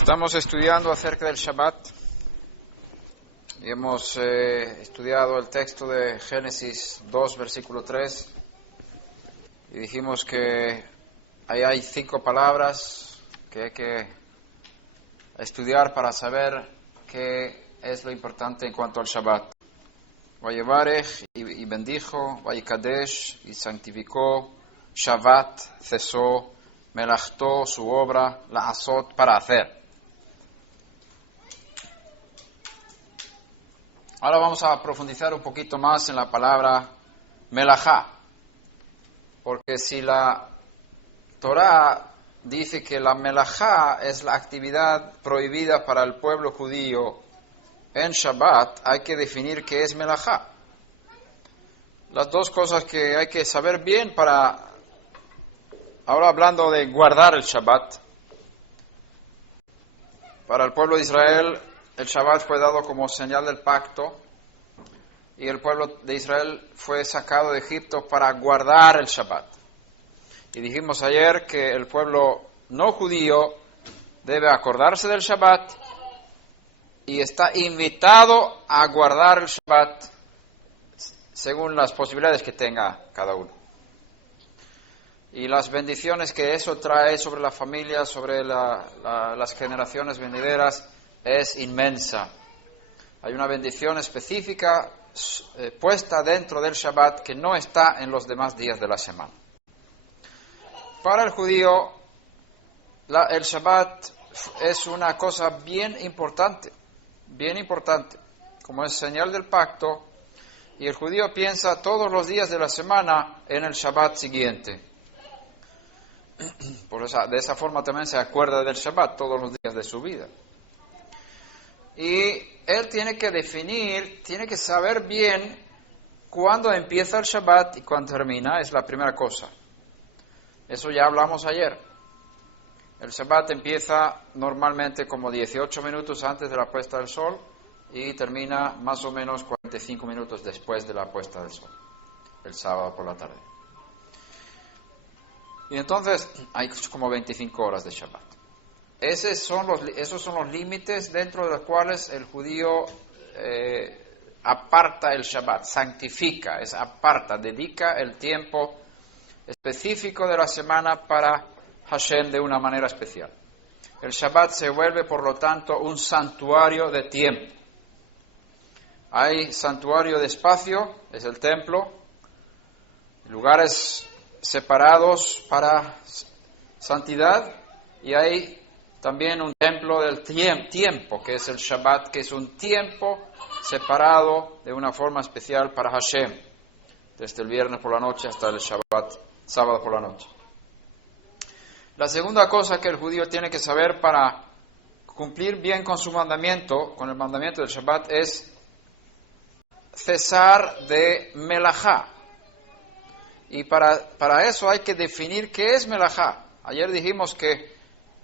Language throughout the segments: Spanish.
Estamos estudiando acerca del Shabbat y hemos estudiado el texto de Génesis 2, versículo 3, y dijimos que ahí hay 5 palabras que hay que estudiar para saber qué es lo importante en cuanto al Shabbat. Vayevarech y bendijo, Vayikadesh y santificó, Shabbat cesó, Melachtó su obra, la Asot para hacer. Ahora vamos a profundizar un poquito más en la palabra melajá, porque si la Torá dice que la melajá es la actividad prohibida para el pueblo judío en Shabbat, hay que definir qué es melajá. Las dos cosas que hay que saber bien para, ahora hablando de guardar el Shabbat, para el pueblo de Israel el Shabbat fue dado como señal del pacto y el pueblo de Israel fue sacado de Egipto para guardar el Shabbat. Y dijimos ayer que el pueblo no judío debe acordarse del Shabbat y está invitado a guardar el Shabbat según las posibilidades que tenga cada uno. Y las bendiciones que eso trae sobre la familia, sobre las generaciones venideras, es inmensa. Hay una bendición específica puesta dentro del Shabbat que no está en los demás días de la semana. Para el judío, el Shabbat es una cosa bien importante, como es señal del pacto, y el judío piensa todos los días de la semana en el Shabbat siguiente. De esa forma también se acuerda del Shabbat todos los días de su vida. Y él tiene que definir, tiene que saber bien cuándo empieza el Shabbat y cuándo termina, es la primera cosa. Eso ya hablamos ayer. El Shabbat empieza normalmente como 18 minutos antes de la puesta del sol y termina más o menos 45 minutos después de la puesta del sol, el sábado por la tarde. Y entonces hay como 25 horas de Shabbat. Esos son los límites dentro de los cuales el judío aparta el Shabbat, santifica, dedica el tiempo específico de la semana para Hashem de una manera especial. El Shabbat se vuelve, por lo tanto, un santuario de tiempo. Hay santuario de espacio, es el templo, lugares separados para santidad, y hay también un templo del tiempo, que es el Shabbat, que es un tiempo separado de una forma especial para Hashem, desde el viernes por la noche hasta el Shabbat, sábado por la noche. La segunda cosa que el judío tiene que saber para cumplir bien con su mandamiento, con el mandamiento del Shabbat, es cesar de melajá. Y para eso hay que definir qué es melajá. Ayer dijimos que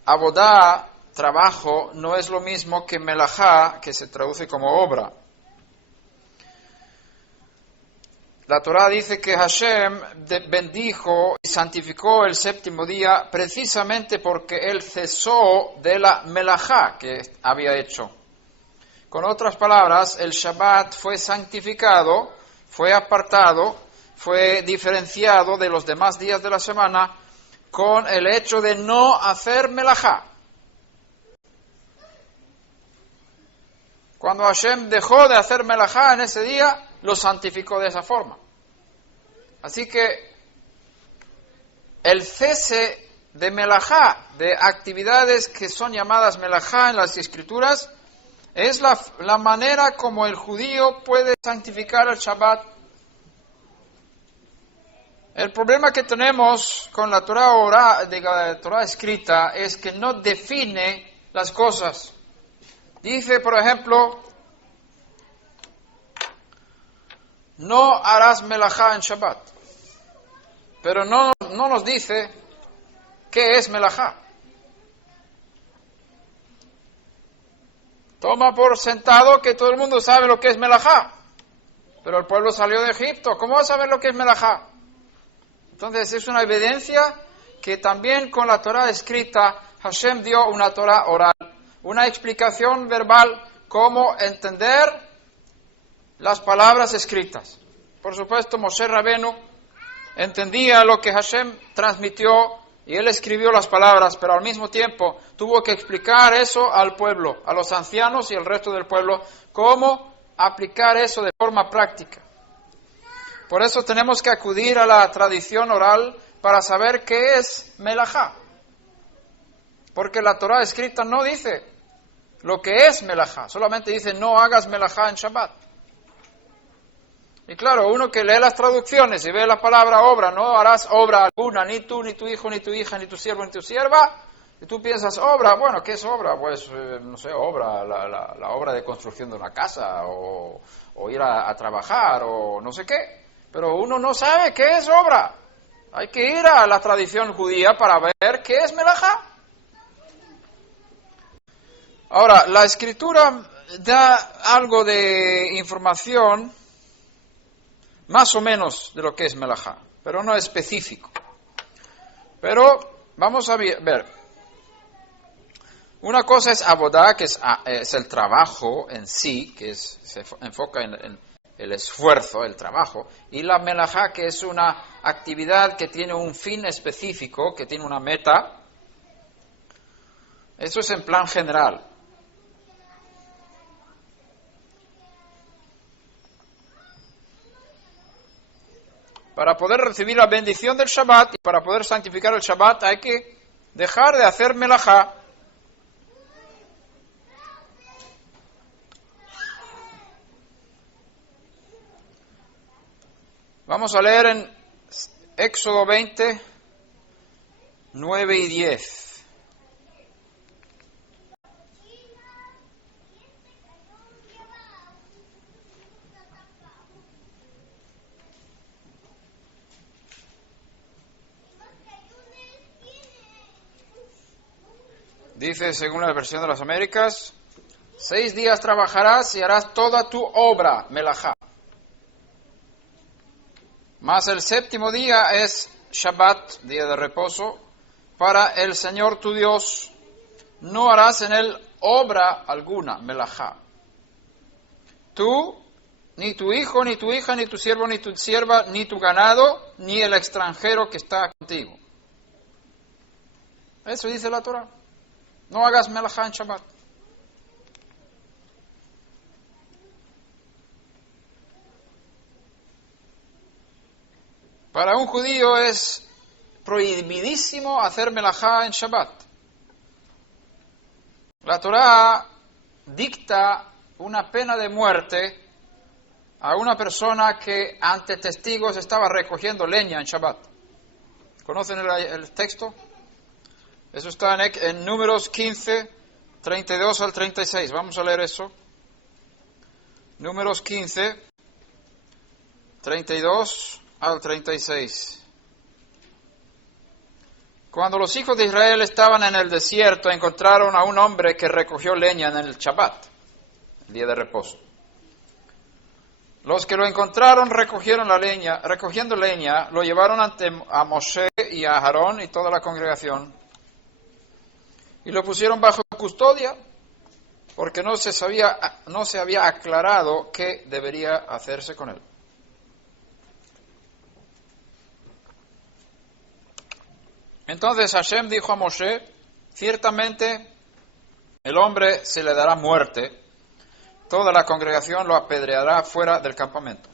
abodá, trabajo, no es lo mismo que melajá, que se traduce como obra. La Torá dice que Hashem bendijo y santificó el séptimo día precisamente porque él cesó de la melajá que había hecho. Con otras palabras, el Shabbat fue santificado, fue apartado, fue diferenciado de los demás días de la semana con el hecho de no hacer melajá. Cuando Hashem dejó de hacer melajá en ese día, lo santificó de esa forma. Así que el cese de melajá, de actividades que son llamadas melajá en las Escrituras, es la manera como el judío puede santificar el Shabbat. El problema que tenemos con la Torá escrita es que no define las cosas. Dice, por ejemplo, no harás melajá en Shabbat. Pero no nos dice qué es melajá. Toma por sentado que todo el mundo sabe lo que es melajá. Pero el pueblo salió de Egipto. ¿Cómo va a saber lo que es melajá? Entonces es una evidencia que también con la Torá escrita Hashem dio una Torá oral una explicación verbal, cómo entender las palabras escritas. Por supuesto, Moshe Rabenu entendía lo que Hashem transmitió y él escribió las palabras, pero al mismo tiempo tuvo que explicar eso al pueblo, a los ancianos y al resto del pueblo, cómo aplicar eso de forma práctica. Por eso tenemos que acudir a la tradición oral para saber qué es melajá. Porque la Torah escrita no dice lo que es melajá, solamente dice no hagas melajá en Shabbat. Y claro, uno que lee las traducciones y ve la palabra obra, no harás obra alguna, ni tú, ni tu hijo, ni tu hija, ni tu siervo, ni tu sierva, y tú piensas, obra, bueno, ¿qué es obra? Pues, no sé, obra, la obra de construcción de una casa, o ir a trabajar, o no sé qué. Pero uno no sabe qué es obra. Hay que ir a la tradición judía para ver qué es melajá. Ahora, la escritura da algo de información, más o menos de lo que es melajá, pero no específico. Pero vamos a ver. Una cosa es abodá, que es el trabajo en sí, que se enfoca en el esfuerzo, el trabajo, y la melajá, que es una actividad que tiene un fin específico, que tiene una meta. Eso es en plan general. Para poder recibir la bendición del Shabbat y para poder santificar el Shabbat hay que dejar de hacer melajá. Vamos a leer en Éxodo 20, 9 y 10. Dice, según la versión de las Américas, 6 días trabajarás y harás toda tu obra, melajá. Mas el séptimo día es Shabbat, día de reposo, para el Señor tu Dios. No harás en él obra alguna, melajá. Tú, ni tu hijo, ni tu hija, ni tu siervo, ni tu sierva, ni tu ganado, ni el extranjero que está contigo. Eso dice la Torah. No hagas melajá en Shabbat. Para un judío es prohibidísimo hacer melajá en Shabbat. La Torah dicta una pena de muerte a una persona que ante testigos estaba recogiendo leña en Shabbat. ¿Conocen el texto? Eso está en Números 15, 32 al 36. Vamos a leer eso. Números 15, 32 al 36. Cuando los hijos de Israel estaban en el desierto, encontraron a un hombre que recogió leña en el Shabbat, el día de reposo. Los que lo encontraron recogiendo leña, lo llevaron a Moshe y a Aarón y toda la congregación, y lo pusieron bajo custodia, porque no se había aclarado qué debería hacerse con él. Entonces Hashem dijo a Moshe, ciertamente el hombre se le dará muerte, toda la congregación lo apedreará fuera del campamento.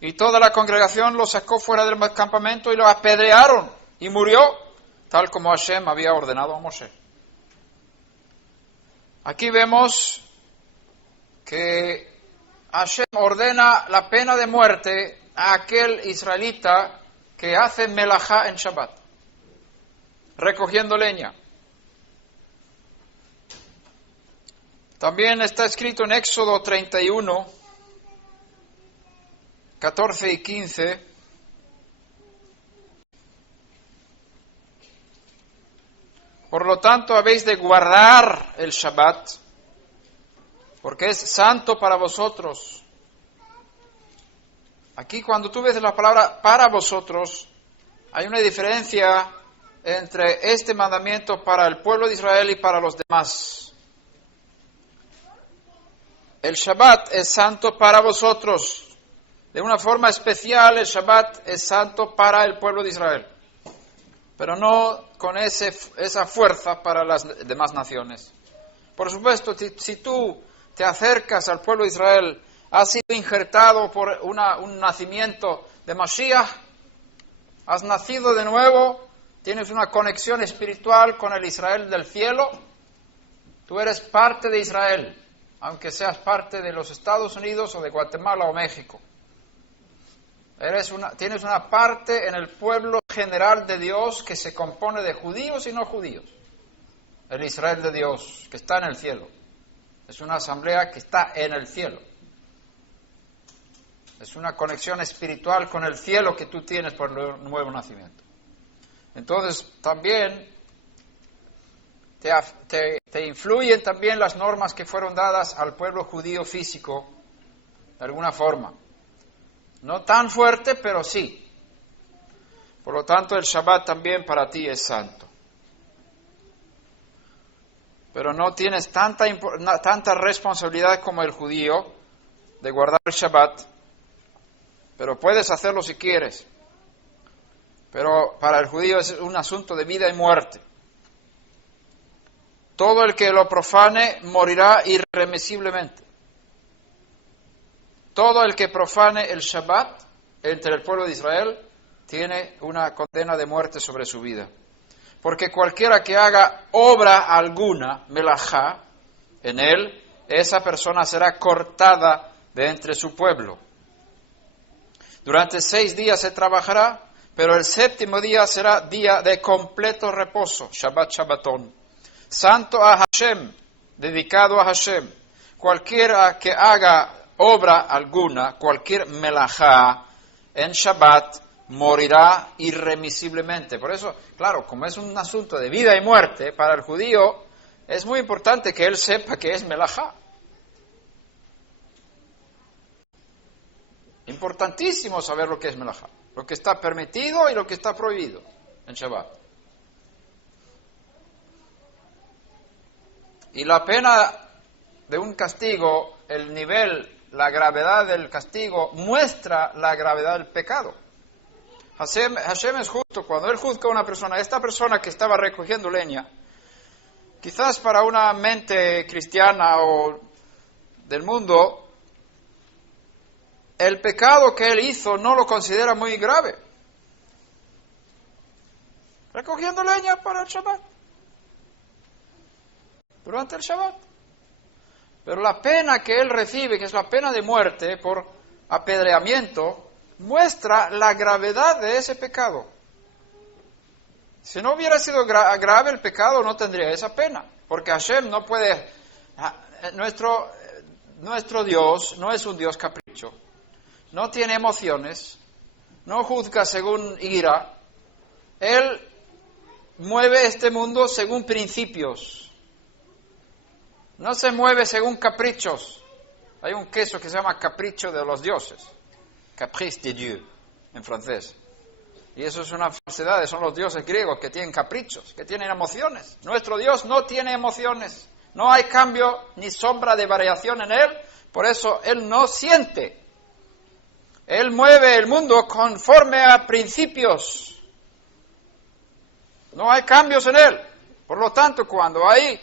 Y toda la congregación lo sacó fuera del campamento y lo apedrearon, y murió, tal como Hashem había ordenado a Moshe. Aquí vemos que Hashem ordena la pena de muerte a aquel israelita que hace melajá en Shabbat, recogiendo leña. También está escrito en Éxodo 31, 14 y 15, por lo tanto habéis de guardar el Shabbat, porque es santo para vosotros. Aquí cuando tú ves la palabra para vosotros, hay una diferencia entre este mandamiento para el pueblo de Israel y para los demás. El Shabbat es santo para vosotros. De una forma especial, el Shabbat es santo para el pueblo de Israel, pero no con esa fuerza para las demás naciones. Por supuesto, si tú te acercas al pueblo de Israel, has sido injertado por un nacimiento de Mashiach, has nacido de nuevo, tienes una conexión espiritual con el Israel del cielo, tú eres parte de Israel, aunque seas parte de los Estados Unidos o de Guatemala o México. Tienes una parte en el pueblo general de Dios que se compone de judíos y no judíos. El Israel de Dios, que está en el cielo. Es una asamblea que está en el cielo. Es una conexión espiritual con el cielo que tú tienes por el nuevo nacimiento. Entonces, también te influyen también las normas que fueron dadas al pueblo judío físico, de alguna forma. No tan fuerte, pero sí. Por lo tanto, el Shabbat también para ti es santo. Pero no tienes tanta responsabilidad como el judío de guardar el Shabbat, pero puedes hacerlo si quieres. Pero para el judío es un asunto de vida y muerte. Todo el que lo profane morirá irremisiblemente. Todo el que profane el Shabbat entre el pueblo de Israel tiene una condena de muerte sobre su vida. Porque cualquiera que haga obra alguna, melajá, en él, esa persona será cortada de entre su pueblo. Durante 6 días se trabajará, pero el 7º día será día de completo reposo, Shabbat Shabbatón. Santo a Hashem, dedicado a Hashem. Cualquiera que haga obra alguna, cualquier melajá, en Shabbat, morirá irremisiblemente. Por eso, claro, como es un asunto de vida y muerte, para el judío es muy importante que él sepa que es melajá. Importantísimo saber lo que es melajá, lo que está permitido y lo que está prohibido en Shabbat. Y la pena de un castigo, el nivel, la gravedad del castigo, muestra la gravedad del pecado. Hashem es justo. Cuando Él juzga a una persona, esta persona que estaba recogiendo leña, quizás para una mente cristiana o del mundo, el pecado que él hizo no lo considera muy grave. Recogiendo leña para el Shabbat, durante el Shabbat. Pero la pena que él recibe, que es la pena de muerte por apedreamiento, muestra la gravedad de ese pecado. Si no hubiera sido grave el pecado, no tendría esa pena, porque Hashem no puede. Nuestro Dios no es un Dios capricho, no tiene emociones, no juzga según ira. Él mueve este mundo según principios, no se mueve según caprichos. Hay un queso que se llama capricho de los dioses, caprice de Dieu, en francés. Y eso es una falsedad, son los dioses griegos que tienen caprichos, que tienen emociones. Nuestro Dios no tiene emociones, no hay cambio ni sombra de variación en Él, por eso Él no siente. Él mueve el mundo conforme a principios, no hay cambios en Él. Por lo tanto, cuando hay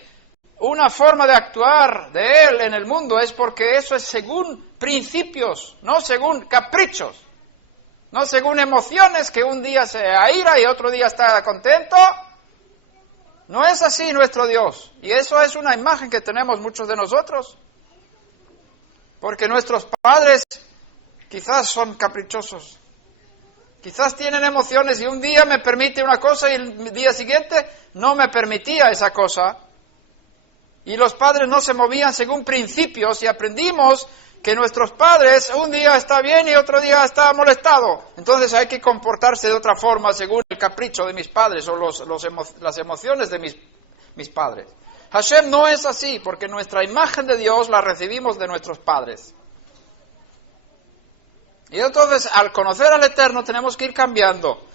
una forma de actuar de Él en el mundo, es porque eso es según principios, no según caprichos. No según emociones, que un día se aira y otro día está contento. No es así nuestro Dios. Y eso es una imagen que tenemos muchos de nosotros. Porque nuestros padres quizás son caprichosos. Quizás tienen emociones y un día me permite una cosa y el día siguiente no me permitía esa cosa. Y los padres no se movían según principios y aprendimos que nuestros padres un día está bien y otro día está molestado. Entonces hay que comportarse de otra forma según el capricho de mis padres o las emociones de mis padres. Hashem no es así, porque nuestra imagen de Dios la recibimos de nuestros padres. Y entonces al conocer al Eterno tenemos que ir cambiando.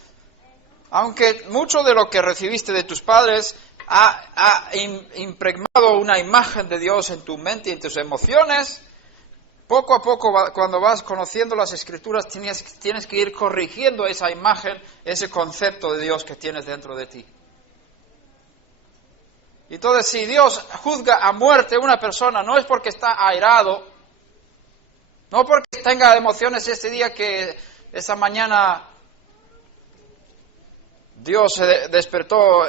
aunque mucho de lo que recibiste de tus padres ha impregnado una imagen de Dios en tu mente y en tus emociones, poco a poco, cuando vas conociendo las Escrituras, tienes que ir corrigiendo esa imagen, ese concepto de Dios que tienes dentro de ti. Entonces, si Dios juzga a muerte a una persona, no es porque está airado, no porque tenga emociones ese día que esa mañana Dios se despertó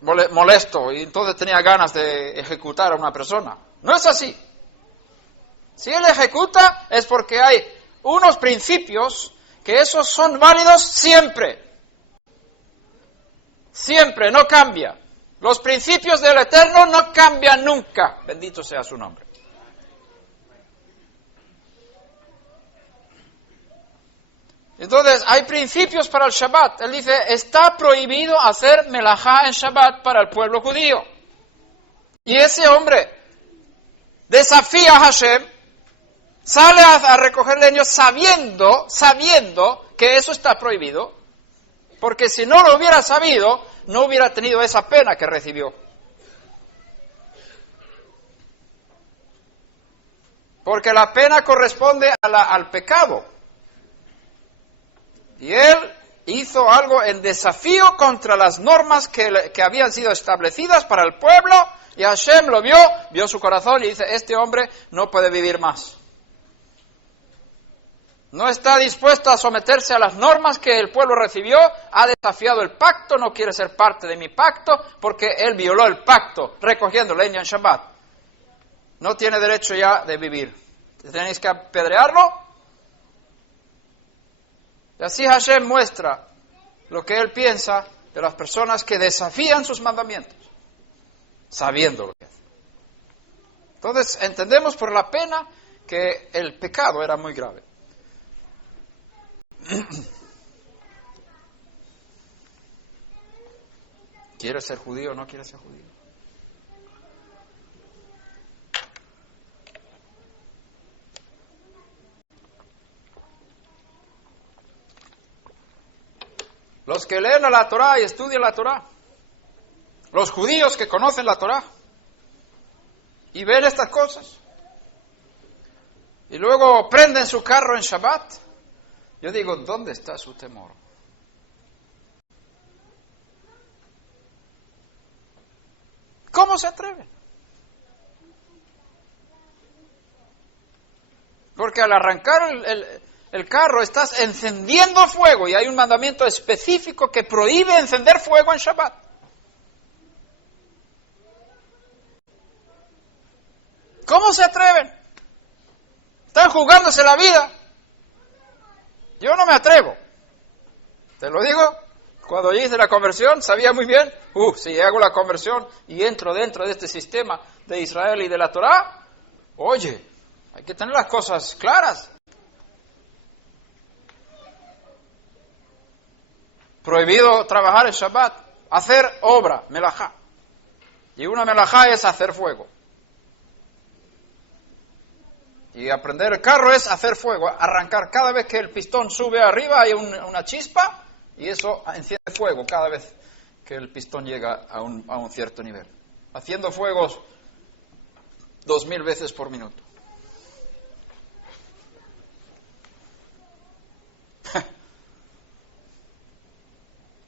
molesto y entonces tenía ganas de ejecutar a una persona. No es así. Si Él ejecuta es porque hay unos principios que esos son válidos siempre. Siempre, no cambia. Los principios del Eterno no cambian nunca. Bendito sea su nombre. Entonces, hay principios para el Shabbat. Él dice, está prohibido hacer melajá en Shabbat para el pueblo judío. Y ese hombre desafía a Hashem, sale a recoger leños sabiendo que eso está prohibido, porque si no lo hubiera sabido, no hubiera tenido esa pena que recibió. Porque la pena corresponde al pecado. Y él hizo algo en desafío contra las normas que habían sido establecidas para el pueblo, y Hashem lo vio su corazón y dice, este hombre no puede vivir más. No está dispuesto a someterse a las normas que el pueblo recibió, ha desafiado el pacto, no quiere ser parte de mi pacto, porque él violó el pacto recogiendo leña en Shabbat. No tiene derecho ya de vivir. ¿Tenéis que apedrearlo? Y así Hashem muestra lo que él piensa de las personas que desafían sus mandamientos, sabiendo lo que hacen. Entonces entendemos por la pena que el pecado era muy grave. ¿Quieres ser judío o no quieres ser judío? Los que leen la Torá y estudian la Torá, los judíos que conocen la Torá y ven estas cosas y luego prenden su carro en Shabbat, yo digo, ¿dónde está su temor? ¿Cómo se atreven? Porque al arrancar el carro estás encendiendo fuego y hay un mandamiento específico que prohíbe encender fuego en Shabbat. ¿Cómo se atreven? Están jugándose la vida. Yo no me atrevo. Te lo digo, cuando yo hice la conversión sabía muy bien, si hago la conversión y entro dentro de este sistema de Israel y de la Torá, oye, hay que tener las cosas claras. Prohibido trabajar el Shabbat, hacer obra, melajá. Y una melajá es hacer fuego. Y aprender el carro es hacer fuego, arrancar. Cada vez que el pistón sube arriba hay una chispa y eso enciende fuego cada vez que el pistón llega a un cierto nivel. Haciendo fuegos 2000 veces por minuto.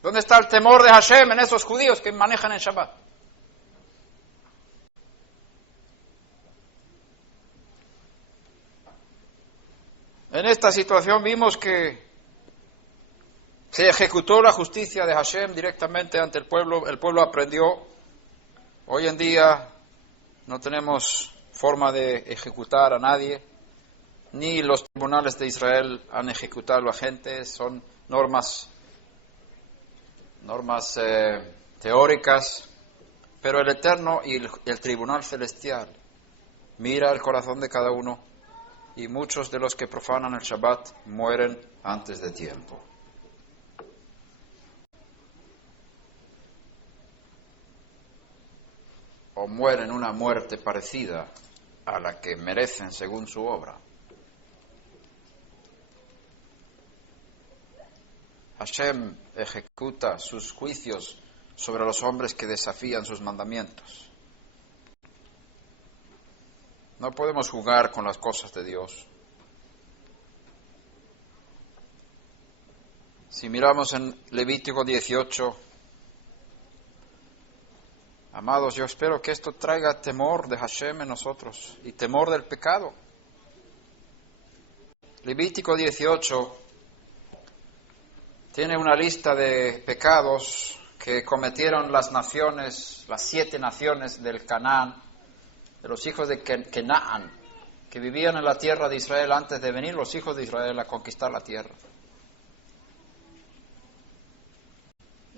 ¿Dónde está el temor de Hashem en esos judíos que manejan el Shabbat? En esta situación vimos que se ejecutó la justicia de Hashem directamente ante el pueblo aprendió. Hoy en día no tenemos forma de ejecutar a nadie, ni los tribunales de Israel han ejecutado a la gente, son normas teóricas, pero el Eterno y el Tribunal Celestial mira el corazón de cada uno. Y muchos de los que profanan el Shabbat mueren antes de tiempo. O mueren una muerte parecida a la que merecen según su obra. Hashem ejecuta sus juicios sobre los hombres que desafían sus mandamientos. No podemos jugar con las cosas de Dios. Si miramos en Levítico 18, amados, yo espero que esto traiga temor de Hashem en nosotros y temor del pecado. Levítico 18 tiene una lista de pecados que cometieron las naciones, las 7 naciones del Canaán, de los hijos de Canaán, que vivían en la tierra de Israel antes de venir los hijos de Israel a conquistar la tierra.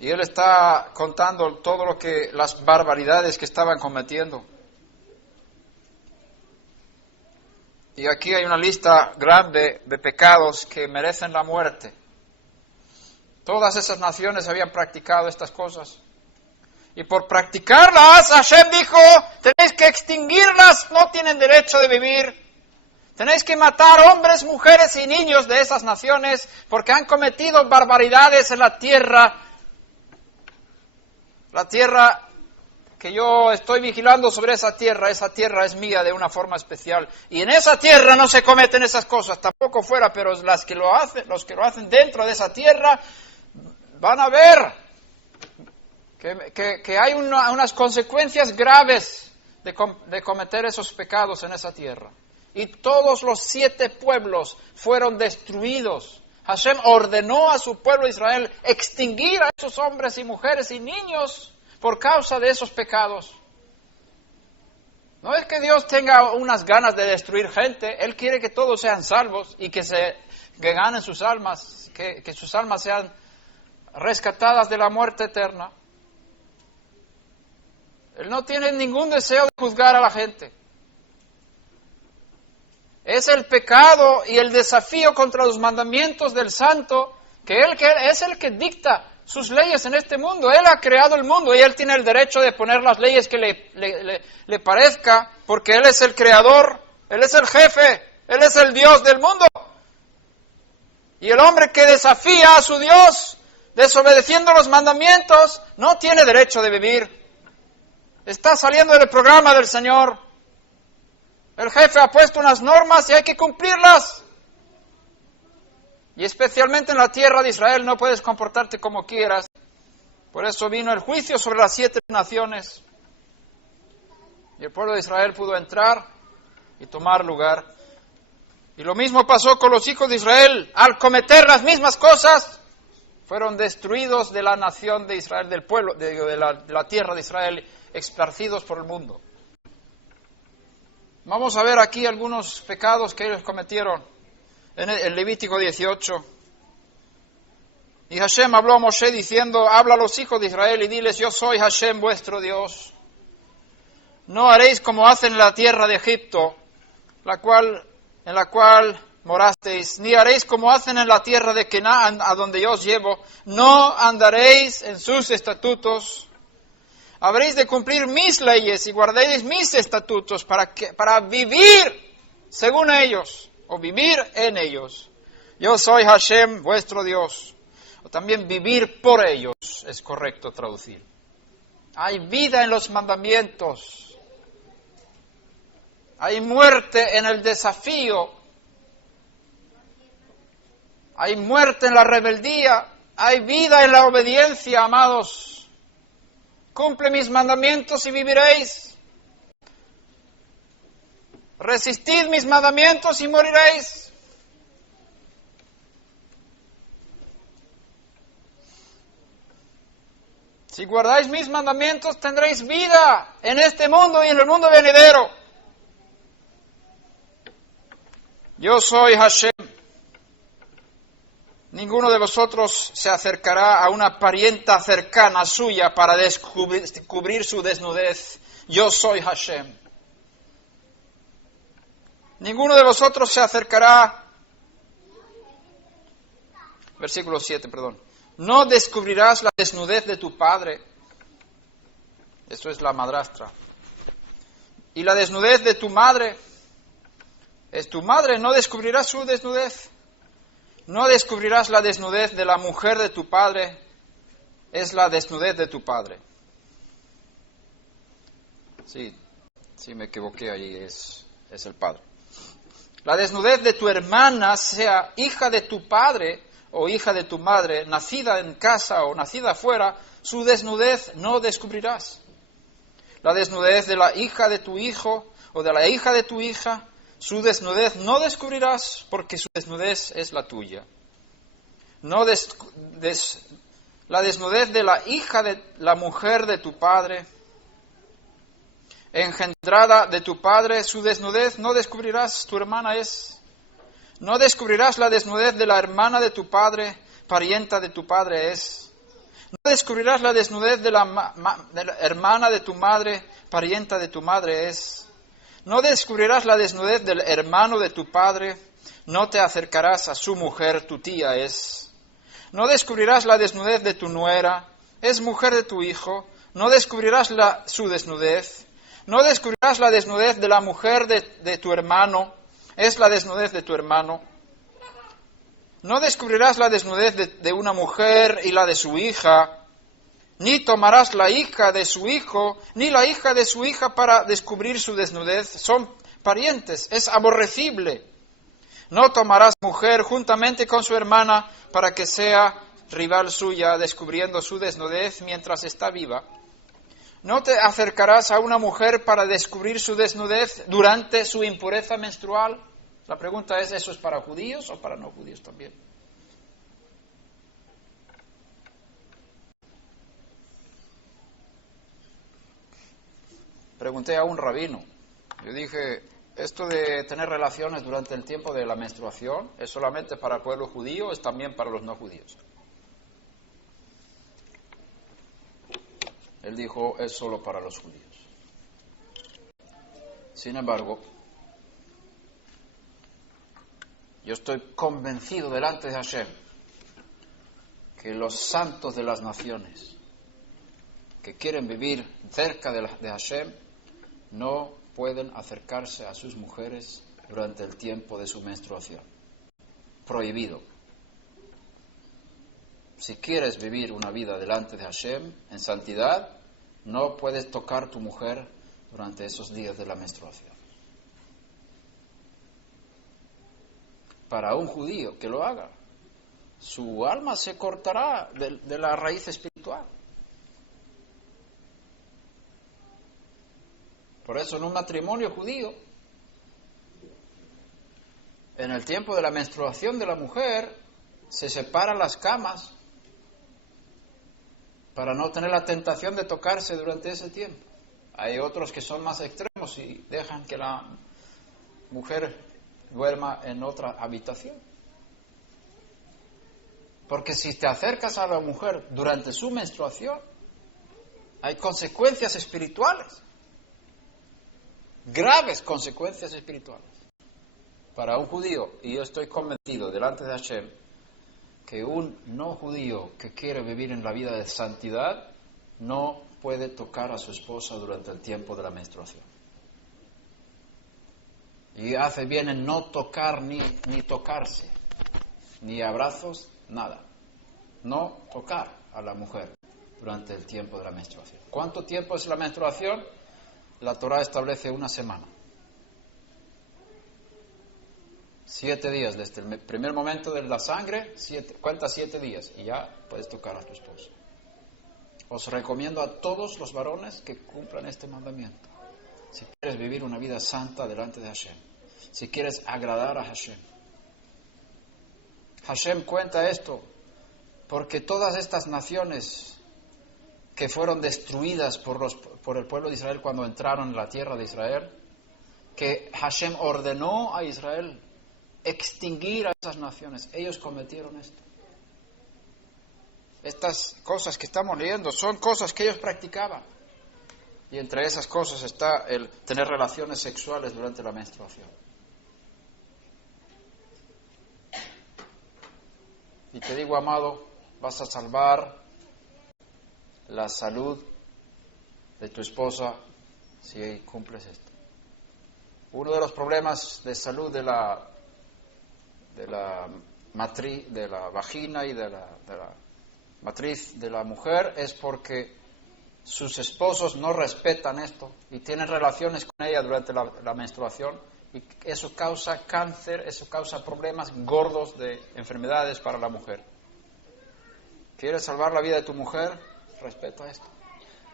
Y él está contando todo lo que, las barbaridades que estaban cometiendo. Y aquí hay una lista grande de pecados que merecen la muerte. Todas esas naciones habían practicado estas cosas. Y por practicarlas, Hashem dijo, tenéis que extinguirlas, no tienen derecho de vivir. Tenéis que matar hombres, mujeres y niños de esas naciones porque han cometido barbaridades en la tierra. La tierra que yo estoy vigilando sobre esa tierra es mía de una forma especial. Y en esa tierra no se cometen esas cosas, tampoco fuera, pero los que lo hacen dentro de esa tierra van a ver que hay unas consecuencias graves de cometer esos pecados en esa tierra. Y todos los 7 pueblos fueron destruidos. Hashem ordenó a su pueblo Israel extinguir a esos hombres y mujeres y niños por causa de esos pecados. No es que Dios tenga unas ganas de destruir gente, Él quiere que todos sean salvos y que ganen sus almas, que sus almas sean rescatadas de la muerte eterna. Él no tiene ningún deseo de juzgar a la gente. Es el pecado y el desafío contra los mandamientos del Santo, que Él es el que dicta sus leyes en este mundo. Él ha creado el mundo y Él tiene el derecho de poner las leyes que le parezca, porque Él es el creador, Él es el jefe, Él es el Dios del mundo. Y el hombre que desafía a su Dios, desobedeciendo los mandamientos, no tiene derecho de vivir. Está saliendo del programa del Señor. El jefe ha puesto unas normas y hay que cumplirlas. Y especialmente en la tierra de Israel no puedes comportarte como quieras. Por eso vino el juicio sobre las 7 naciones. Y el pueblo de Israel pudo entrar y tomar lugar. Y lo mismo pasó con los hijos de Israel. Al cometer las mismas cosas, fueron destruidos de la nación de Israel, del pueblo, de la tierra de Israel, esparcidos por el mundo. Vamos a ver aquí algunos pecados que ellos cometieron en el Levítico 18. Y Hashem habló a Moshe diciendo, habla a los hijos de Israel y diles, yo soy Hashem vuestro Dios. No haréis como hacen en la tierra de Egipto, en la cual morasteis, ni haréis como hacen en la tierra de Canaán, a donde yo os llevo. No andaréis en sus estatutos. Habréis de cumplir mis leyes y guardaréis mis estatutos para vivir según ellos, o vivir en ellos. Yo soy Hashem, vuestro Dios. O también vivir por ellos, es correcto traducir. Hay vida en los mandamientos. Hay muerte en el desafío. Hay muerte en la rebeldía. Hay vida en la obediencia, amados. Cumple mis mandamientos y viviréis. Resistid mis mandamientos y moriréis. Si guardáis mis mandamientos, tendréis vida en este mundo y en el mundo venidero. Yo soy Hashem. Ninguno de vosotros se acercará a una parienta cercana suya para descubrir su desnudez. Yo soy Hashem. Ninguno de vosotros se acercará. Versículo 7, perdón. No descubrirás la desnudez de tu padre. Eso es la madrastra. Y la desnudez de tu madre. Es tu madre, no descubrirás su desnudez. No descubrirás la desnudez de la mujer de tu padre, es la desnudez de tu padre. Sí, me equivoqué allí, es el padre. La desnudez de tu hermana, sea hija de tu padre o hija de tu madre, nacida en casa o nacida afuera, su desnudez no descubrirás. La desnudez de la hija de tu hijo o de la hija de tu hija, su desnudez no descubrirás porque su desnudez es la tuya. La desnudez de la hija de la mujer de tu padre, engendrada de tu padre, su desnudez no descubrirás, tu hermana es. No descubrirás la desnudez de la hermana de tu padre, parienta de tu padre es. No descubrirás la desnudez de la hermana de tu madre, parienta de tu madre es. No descubrirás la desnudez del hermano de tu padre, no te acercarás a su mujer, tu tía es. No descubrirás la desnudez de tu nuera, es mujer de tu hijo, no descubrirás su desnudez. No descubrirás la desnudez de la mujer de tu hermano, es la desnudez de tu hermano. No descubrirás la desnudez de una mujer y la de su hija, ni tomarás la hija de su hijo, ni la hija de su hija para descubrir su desnudez. Son parientes, es aborrecible. No tomarás mujer juntamente con su hermana para que sea rival suya, descubriendo su desnudez mientras está viva. No te acercarás a una mujer para descubrir su desnudez durante su impureza menstrual. La pregunta es, ¿eso es para judíos o para no judíos también? Pregunté a un rabino. Yo dije, ¿esto de tener relaciones durante el tiempo de la menstruación es solamente para el pueblo judío o es también para los no judíos? Él dijo, es solo para los judíos. Sin embargo, yo estoy convencido delante de Hashem que los santos de las naciones que quieren vivir cerca de Hashem no pueden acercarse a sus mujeres durante el tiempo de su menstruación. Prohibido. Si quieres vivir una vida delante de Hashem en santidad, no puedes tocar tu mujer durante esos días de la menstruación. Para un judío que lo haga, su alma se cortará de la raíz espiritual. Por eso en un matrimonio judío, en el tiempo de la menstruación de la mujer, se separan las camas para no tener la tentación de tocarse durante ese tiempo. Hay otros que son más extremos y dejan que la mujer duerma en otra habitación. Porque si te acercas a la mujer durante su menstruación, hay consecuencias espirituales, graves consecuencias espirituales. Para un judío, y yo estoy convencido delante de Hashem, que un no judío que quiere vivir en la vida de santidad no puede tocar a su esposa durante el tiempo de la menstruación. Y hace bien en no tocar ni tocarse, ni abrazos, nada. No tocar a la mujer durante el tiempo de la menstruación. ¿Cuánto tiempo es la menstruación? La Torá establece una semana. 7 días, desde el primer momento de la sangre, cuenta 7 días y ya puedes tocar a tu esposo. Os recomiendo a todos los varones que cumplan este mandamiento. Si quieres vivir una vida santa delante de Hashem, si quieres agradar a Hashem. Hashem cuenta esto porque todas estas naciones que fueron destruidas por el pueblo de Israel cuando entraron en la tierra de Israel, que Hashem ordenó a Israel extinguir a esas naciones. Ellos cometieron esto. Estas cosas que estamos leyendo son cosas que ellos practicaban. Y entre esas cosas está el tener relaciones sexuales durante la menstruación. Y te digo, amado, vas a salvar la salud de tu esposa si cumples esto. Uno de los problemas de salud de la matriz, de la vagina y de la matriz de la mujer, es porque sus esposos no respetan esto y tienen relaciones con ella durante la menstruación, y eso causa cáncer, eso causa problemas gordos de enfermedades para la mujer. ¿Quieres salvar la vida de tu mujer? Respeta esto.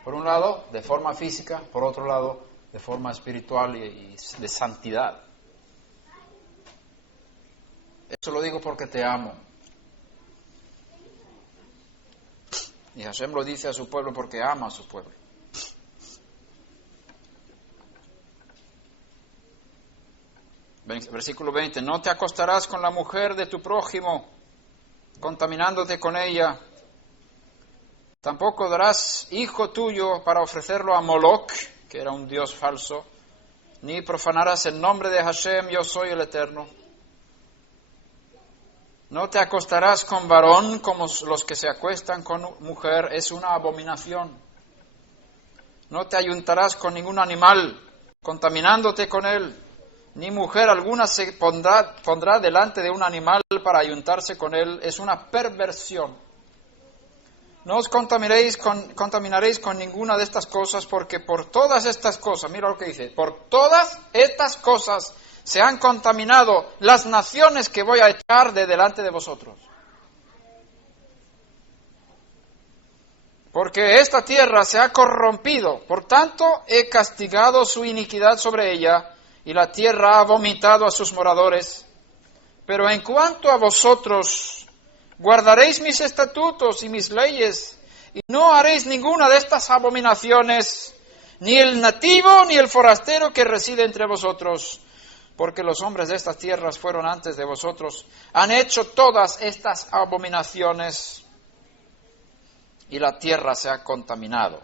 Por un lado, de forma física, por otro lado, de forma espiritual y de santidad. Eso lo digo porque te amo. Y Hashem lo dice a su pueblo porque ama a su pueblo. Versículo 20. No te acostarás con la mujer de tu prójimo, contaminándote con ella. Tampoco darás hijo tuyo para ofrecerlo a Moloch, que era un dios falso, ni profanarás el nombre de Hashem, yo soy el Eterno. No te acostarás con varón como los que se acuestan con mujer, es una abominación. No te ayuntarás con ningún animal, contaminándote con él, ni mujer alguna se pondrá delante de un animal para ayuntarse con él, es una perversión. No os contaminaréis con ninguna de estas cosas, porque por todas estas cosas, mira lo que dice, por todas estas cosas se han contaminado las naciones que voy a echar de delante de vosotros. Porque esta tierra se ha corrompido, por tanto he castigado su iniquidad sobre ella, y la tierra ha vomitado a sus moradores. Pero en cuanto a vosotros, guardaréis mis estatutos y mis leyes, y no haréis ninguna de estas abominaciones, ni el nativo ni el forastero que reside entre vosotros, porque los hombres de estas tierras fueron antes de vosotros, han hecho todas estas abominaciones, y la tierra se ha contaminado.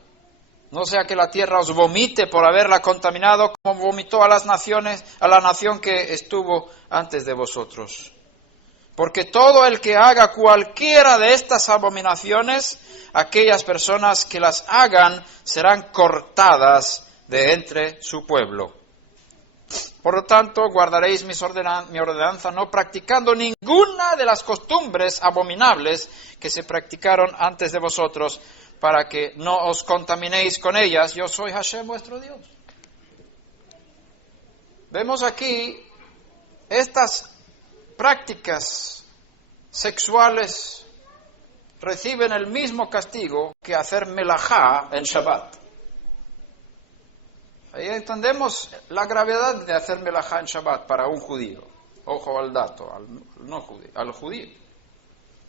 No sea que la tierra os vomite por haberla contaminado, como vomitó a las naciones, a la nación que estuvo antes de vosotros. Porque todo el que haga cualquiera de estas abominaciones, aquellas personas que las hagan serán cortadas de entre su pueblo. Por lo tanto, guardaréis mi ordenanza, no practicando ninguna de las costumbres abominables que se practicaron antes de vosotros, para que no os contaminéis con ellas. Yo soy Hashem vuestro Dios. Vemos aquí estas prácticas sexuales reciben el mismo castigo que hacer melajá en Shabbat. Ahí entendemos la gravedad de hacer melajá en Shabbat para un judío. Ojo al dato, al judío,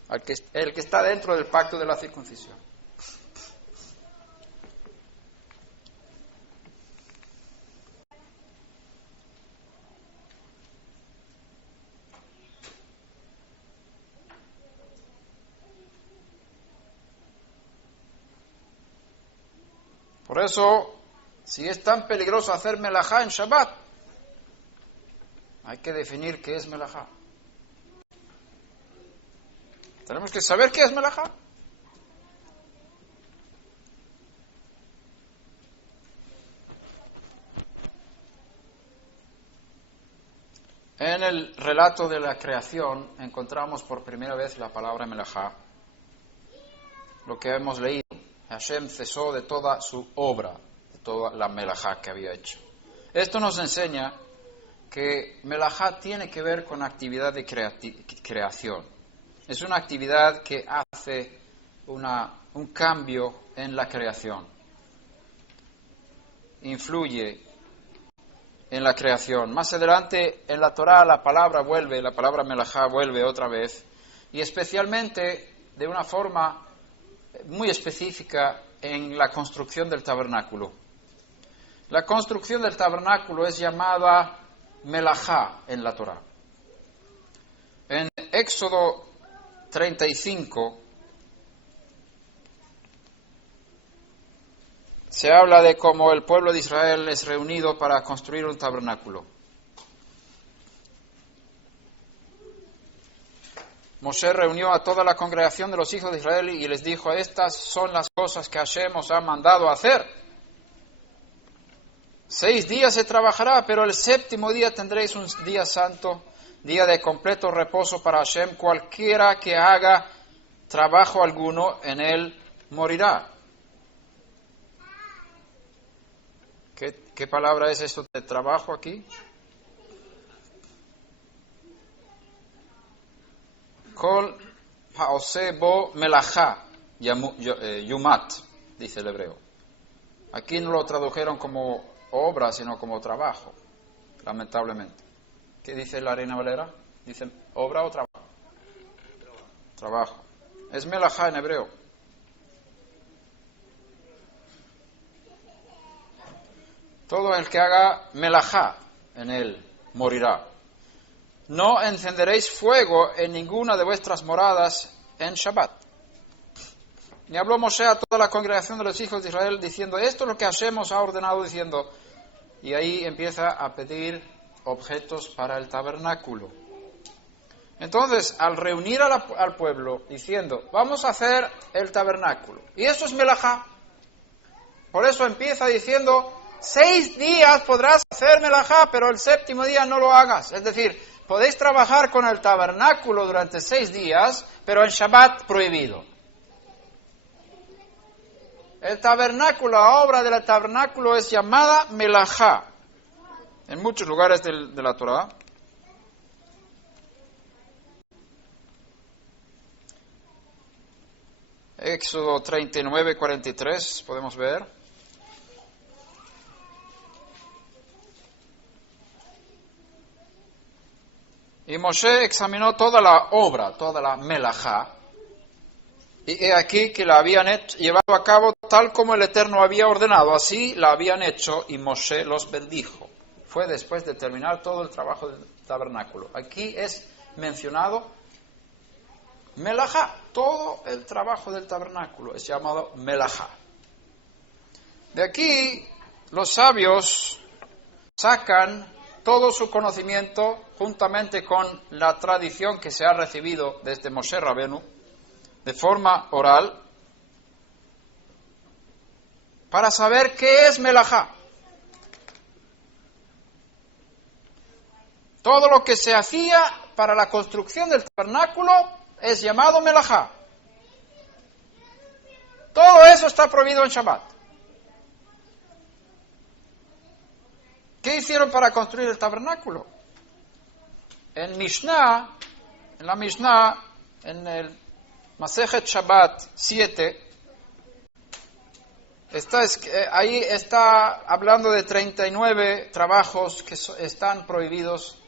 el que está dentro del pacto de la circuncisión. Por eso, si es tan peligroso hacer melajá en Shabbat, hay que definir qué es melajá. Tenemos que saber qué es melajá. En el relato de la creación encontramos por primera vez la palabra melajá, lo que hemos leído. Hashem cesó de toda su obra, de toda la melajá que había hecho. Esto nos enseña que melajá tiene que ver con actividad de creación. Es una actividad que hace un cambio en la creación. Influye en la creación. Más adelante en la Torá la palabra melajá vuelve otra vez, y especialmente de una forma muy específica en la construcción del tabernáculo. La construcción del tabernáculo es llamada melajá en la Torá. En Éxodo 35 se habla de cómo el pueblo de Israel es reunido para construir un tabernáculo. Moshe reunió a toda la congregación de los hijos de Israel y les dijo: estas son las cosas que Hashem os ha mandado hacer. 6 días se trabajará, pero el 7º día tendréis un día santo, día de completo reposo para Hashem. Cualquiera que haga trabajo alguno en él morirá. ¿Qué palabra es esto de trabajo aquí? Kol haose bo melachá yumat, dice el hebreo. Aquí no lo tradujeron como obra, sino como trabajo, lamentablemente. ¿Qué dice la Reina Valera? ¿Dice obra o trabajo? Trabajo. Es melachá en hebreo. Todo el que haga melachá en él morirá. No encenderéis fuego en ninguna de vuestras moradas en Shabbat. Y habló Moshe a toda la congregación de los hijos de Israel diciendo, esto es lo que Hashem os ha ordenado, diciendo, y ahí empieza a pedir objetos para el tabernáculo. Entonces, al reunir al pueblo diciendo, vamos a hacer el tabernáculo, y eso es melajá. Por eso empieza diciendo, 6 días podrás hacer melajá, pero el 7º día no lo hagas. Es decir, podéis trabajar con el tabernáculo durante 6 días, pero en Shabbat prohibido. El tabernáculo, la obra del tabernáculo es llamada melajá en muchos lugares de la Torá. Éxodo 39, 43, podemos ver. Y Moshe examinó toda la obra, toda la melajá, y he aquí que la habían llevado a cabo tal como el Eterno había ordenado, así la habían hecho, y Moshe los bendijo. Fue después de terminar todo el trabajo del tabernáculo. Aquí es mencionado melajá, todo el trabajo del tabernáculo es llamado melajá. De aquí los sabios sacan todo su conocimiento juntamente con la tradición que se ha recibido desde Moshe Rabenu de forma oral para saber qué es melajá. Todo lo que se hacía para la construcción del tabernáculo es llamado melajá. Todo eso está prohibido en Shabbat. ¿Qué hicieron para construir el tabernáculo? En la Mishnah, en el Masejet Shabbat 7, ahí está hablando de 39 trabajos que están prohibidos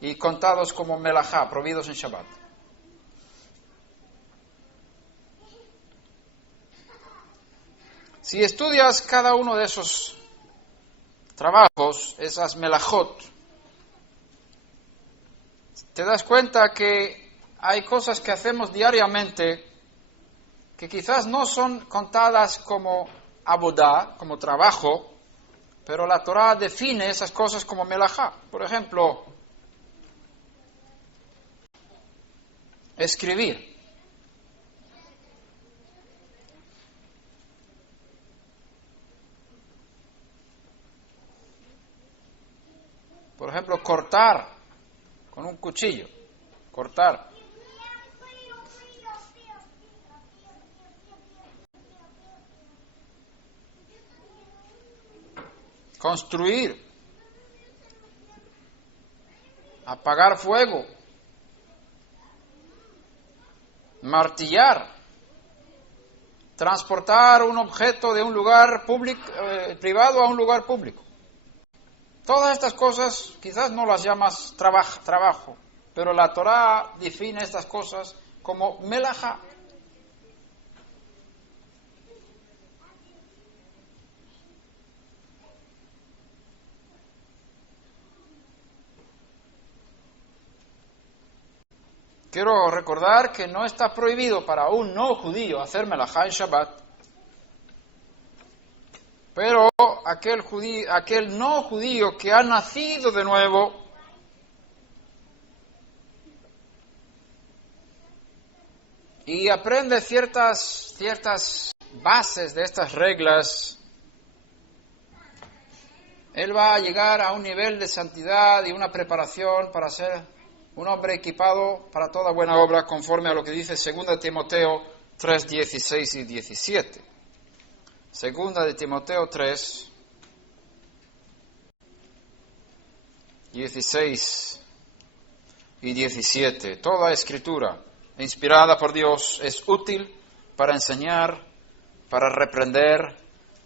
y contados como melajá, prohibidos en Shabbat. Si estudias cada uno de esos trabajos, esas melajot, te das cuenta que hay cosas que hacemos diariamente que quizás no son contadas como abodá, como trabajo, pero la Torá define esas cosas como melajá. Por ejemplo, escribir. Por ejemplo, cortar con un cuchillo. Cortar. Construir. Apagar fuego. Martillar. Transportar un objeto de un lugar privado a un lugar público. Todas estas cosas quizás no las llamas trabajo, pero la Torá define estas cosas como melajá. Quiero recordar que no está prohibido para un no judío hacer melajá en Shabbat, pero aquel no judío que ha nacido de nuevo y aprende ciertas bases de estas reglas, Él va a llegar a un nivel de santidad y una preparación para ser un hombre equipado para toda buena obra, conforme a lo que dice 2 Timoteo 3, 16 y 17. 2 Timoteo 3, 16 y 17. Toda escritura inspirada por Dios es útil para enseñar, para reprender,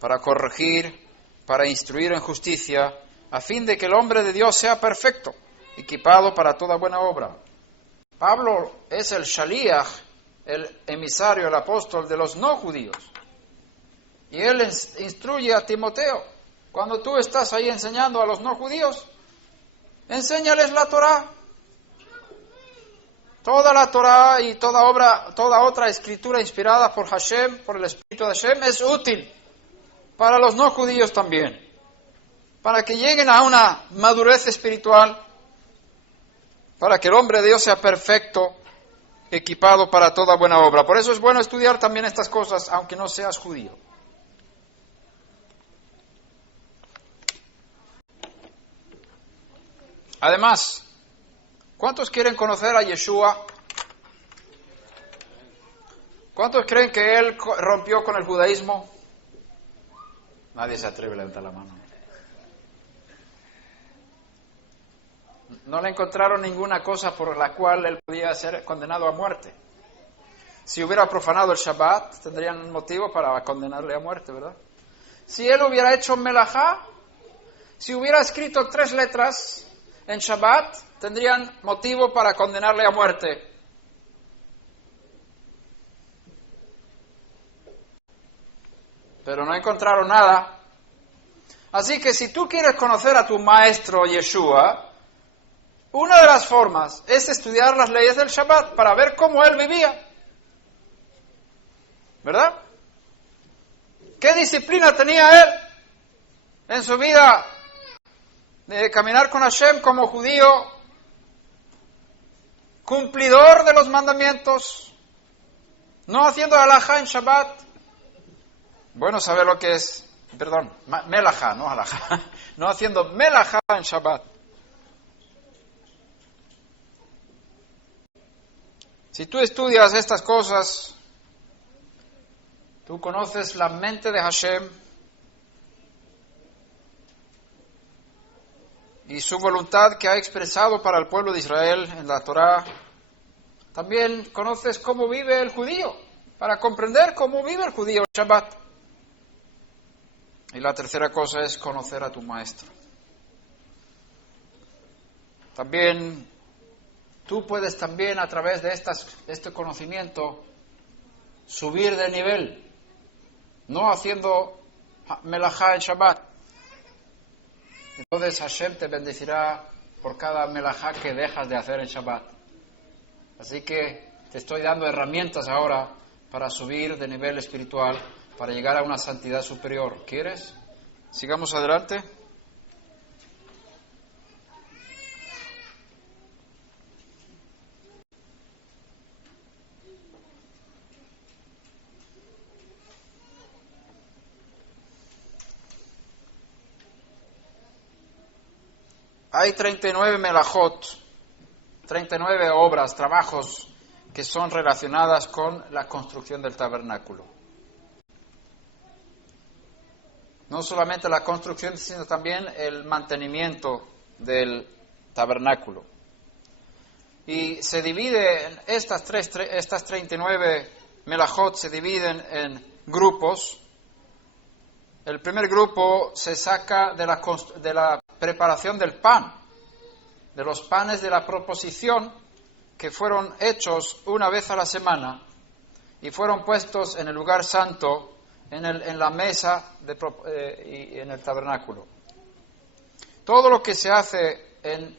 para corregir, para instruir en justicia, a fin de que el hombre de Dios sea perfecto, equipado para toda buena obra. Pablo es el shaliach, el emisario, el apóstol de los no judíos. Y él instruye a Timoteo. Cuando tú estás ahí enseñando a los no judíos, enséñales la Torá. Toda la Torá y toda otra escritura inspirada por Hashem, por el Espíritu de Hashem, es útil para los no judíos también, para que lleguen a una madurez espiritual, para que el hombre de Dios sea perfecto, equipado para toda buena obra. Por eso es bueno estudiar también estas cosas, aunque no seas judío. Además, ¿cuántos quieren conocer a Yeshua? ¿Cuántos creen que él rompió con el judaísmo? Nadie se atreve a levantar la mano. No le encontraron ninguna cosa por la cual él podía ser condenado a muerte. Si hubiera profanado el Shabbat, tendrían un motivo para condenarle a muerte, ¿verdad? Si él hubiera hecho melajá, si hubiera escrito 3 letras en Shabbat, tendrían motivo para condenarle a muerte. Pero no encontraron nada. Así que si tú quieres conocer a tu maestro Yeshua, una de las formas es estudiar las leyes del Shabbat para ver cómo él vivía. ¿Verdad? ¿Qué disciplina tenía él en su vida de caminar con Hashem como judío, cumplidor de los mandamientos, no haciendo halajá en Shabbat? Bueno, saber lo que es, melajá, no halajá, no haciendo melajá en Shabbat. Si tú estudias estas cosas, tú conoces la mente de Hashem y su voluntad que ha expresado para el pueblo de Israel en la Torá. También conoces cómo vive el judío, para comprender cómo vive el judío el Shabbat. Y la tercera cosa es conocer a tu maestro. También tú puedes también a través de este conocimiento subir de nivel, no haciendo melajá en Shabbat. Entonces Hashem te bendecirá por cada melajá que dejas de hacer en Shabbat. Así que te estoy dando herramientas ahora para subir de nivel espiritual, para llegar a una santidad superior. ¿Quieres? Sigamos adelante. Hay 39 melajot, 39 obras, trabajos que son relacionadas con la construcción del tabernáculo. No solamente la construcción, sino también el mantenimiento del tabernáculo. Y se divide, estas 39 melajot se dividen en grupos. El primer grupo se saca de la preparación del pan, de los panes de la proposición que fueron hechos una vez a la semana y fueron puestos en el lugar santo, en la mesa y en el tabernáculo. Todo lo que se hace en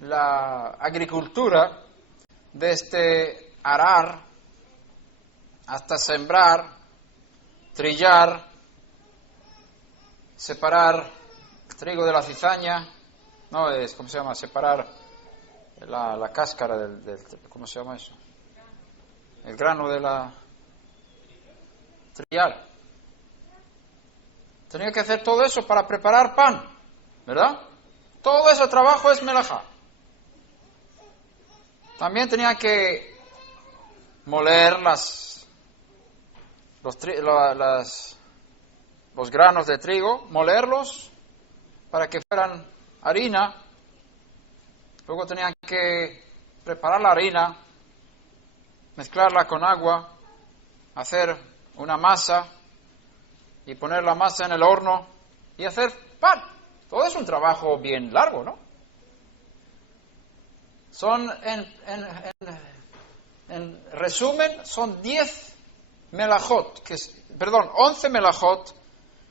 la agricultura, desde arar hasta sembrar, trillar, separar trigo de la cizaña, ¿cómo se llama? Separar la cáscara ¿cómo se llama eso? El grano de la trillar. Tenía que hacer todo eso para preparar pan. ¿verdad? Todo ese trabajo es melajá. También tenían que moler los granos de trigo, molerlos para que fueran harina. Luego tenían que preparar la harina, mezclarla con agua, hacer una masa y poner la masa en el horno y hacer pan. Todo es un trabajo bien largo, ¿no? Son, en resumen, son 11 melajot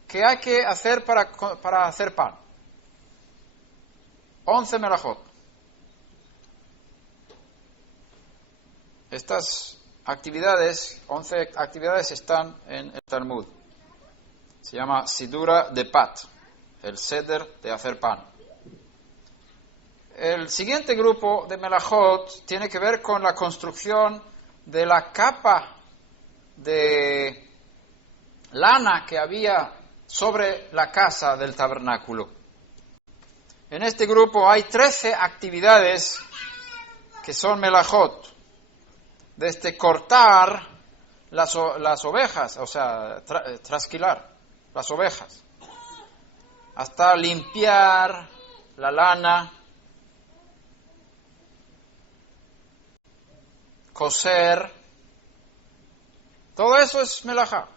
que hay que hacer para hacer pan. 11 melajot. Estas actividades, 11 actividades están en el Talmud. Se llama Sidura de Pat, el seder de hacer pan. El siguiente grupo de melajot tiene que ver con la construcción de la capa de lana que había sobre la casa del tabernáculo. En este grupo hay 13 actividades que son melajot. Desde cortar las ovejas, o sea, trasquilar las ovejas, hasta limpiar la lana, coser. Todo eso es melajá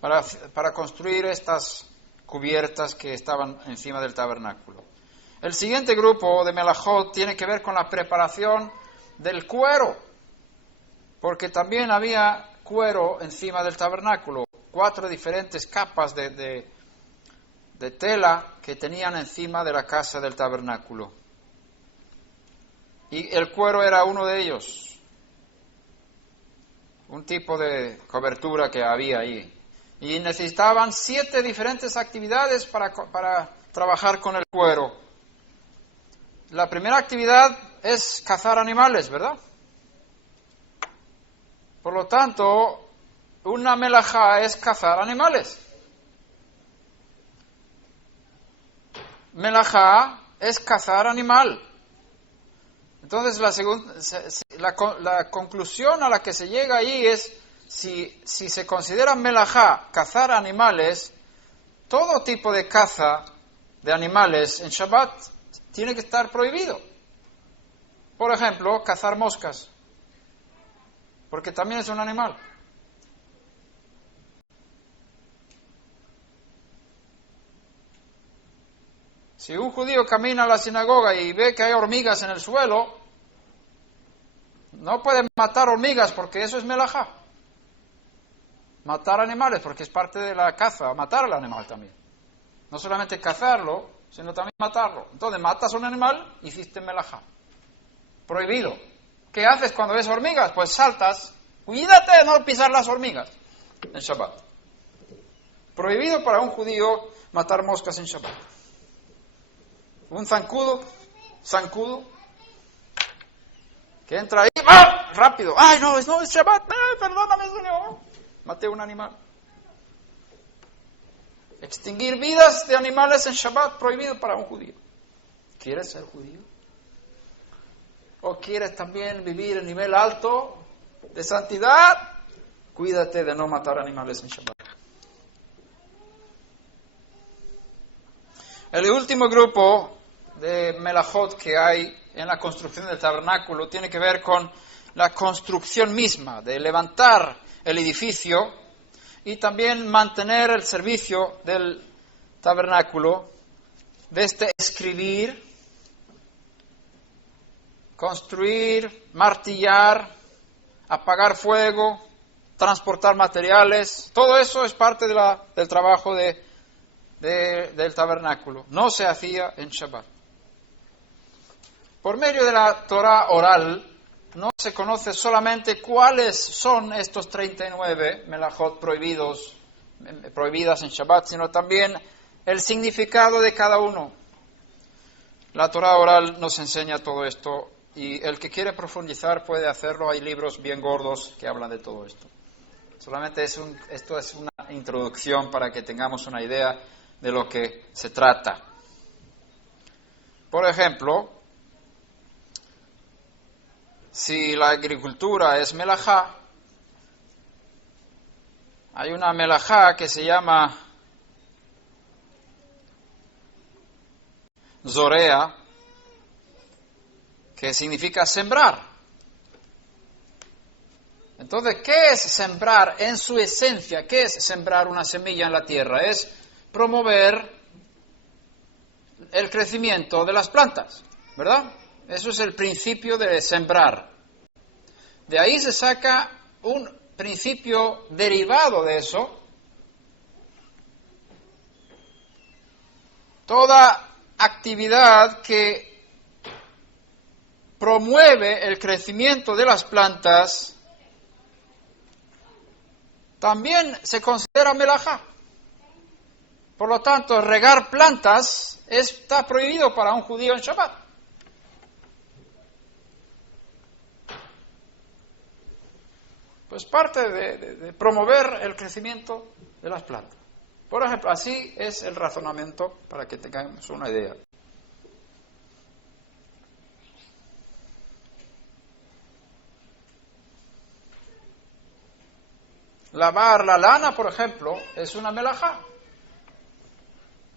para construir estas cubiertas que estaban encima del tabernáculo. El siguiente grupo de melajot tiene que ver con la preparación del cuero, porque también había cuero encima del tabernáculo, 4 diferentes capas de tela que tenían encima de la casa del tabernáculo. Y el cuero era uno de ellos, un tipo de cobertura que había ahí. Y necesitaban 7 diferentes actividades para trabajar con el cuero. La primera actividad es cazar animales, ¿verdad? Por lo tanto, una melajá es cazar animales. Melajá es cazar animal. Entonces, la conclusión a la que se llega ahí es, si se considera melajá cazar animales, todo tipo de caza de animales en Shabbat tiene que estar prohibido. Por ejemplo, cazar moscas, porque también es un animal. Si un judío camina a la sinagoga y ve que hay hormigas en el suelo, no puede matar hormigas porque eso es melajá. Matar animales porque es parte de la caza, matar al animal también. No solamente cazarlo, sino también matarlo. Entonces, matas a un animal, hiciste melajá. Prohibido. ¿Qué haces cuando ves hormigas? Pues saltas. Cuídate de no pisar las hormigas en Shabbat. Prohibido para un judío matar moscas en Shabbat. Un zancudo, que entra ahí, ¡ah! Rápido. ¡Ay, no es Shabbat! ¡Ay, perdóname, Señor! Maté un animal. Extinguir vidas de animales en Shabbat, prohibido para un judío. ¿Quieres ser judío? ¿O quieres también vivir en nivel alto de santidad? Cuídate de no matar animales en Shabbat. El último grupo de melajot que hay en la construcción del tabernáculo tiene que ver con la construcción misma, de levantar el edificio y también mantener el servicio del tabernáculo, desde escribir, construir, martillar, apagar fuego, transportar materiales. Todo eso es parte del trabajo del tabernáculo. No se hacía en Shabbat. Por medio de la Torah oral, no se conoce solamente cuáles son estos 39 melajot prohibidas en Shabbat, sino también el significado de cada uno. La Torah oral nos enseña todo esto y el que quiere profundizar puede hacerlo. Hay libros bien gordos que hablan de todo esto. Solamente esto es una introducción para que tengamos una idea de lo que se trata. Por ejemplo, si la agricultura es melajá, hay una melajá que se llama zorea, que significa sembrar. Entonces, ¿qué es sembrar en su esencia? ¿Qué es sembrar una semilla en la tierra? Es promover el crecimiento de las plantas, ¿verdad? Eso es el principio de sembrar. De ahí se saca un principio derivado de eso. Toda actividad que promueve el crecimiento de las plantas también se considera melajá. Por lo tanto, regar plantas está prohibido para un judío en Shabbat. Pues parte de promover el crecimiento de las plantas. Por ejemplo, así es el razonamiento para que tengamos una idea. Lavar la lana, por ejemplo, es una melajá.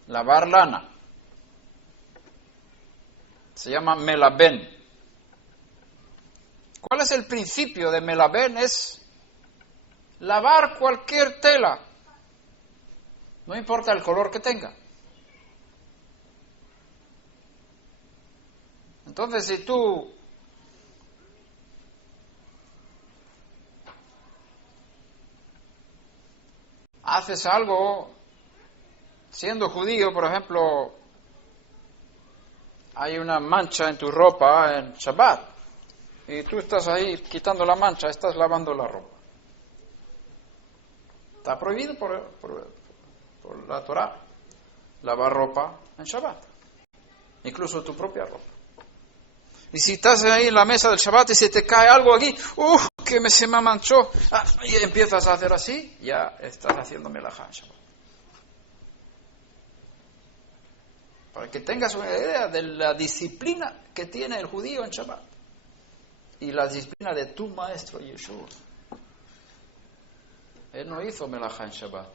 Lavar lana. Se llama melabén. ¿Cuál es el principio de melabén? Es lavar cualquier tela. No importa el color que tenga. Entonces, si tú haces algo, siendo judío, por ejemplo, hay una mancha en tu ropa en Shabbat, y tú estás ahí quitando la mancha, estás lavando la ropa. Está prohibido por la Torá lavar ropa en Shabbat, incluso tu propia ropa. Y si estás ahí en la mesa del Shabbat y se te cae algo aquí, que se me manchó, y empiezas a hacer así, ya estás haciendo melajá en Shabbat. Para que tengas una idea de la disciplina que tiene el judío en Shabbat y la disciplina de tu maestro Yeshua. Él no hizo melajá en Shabbat.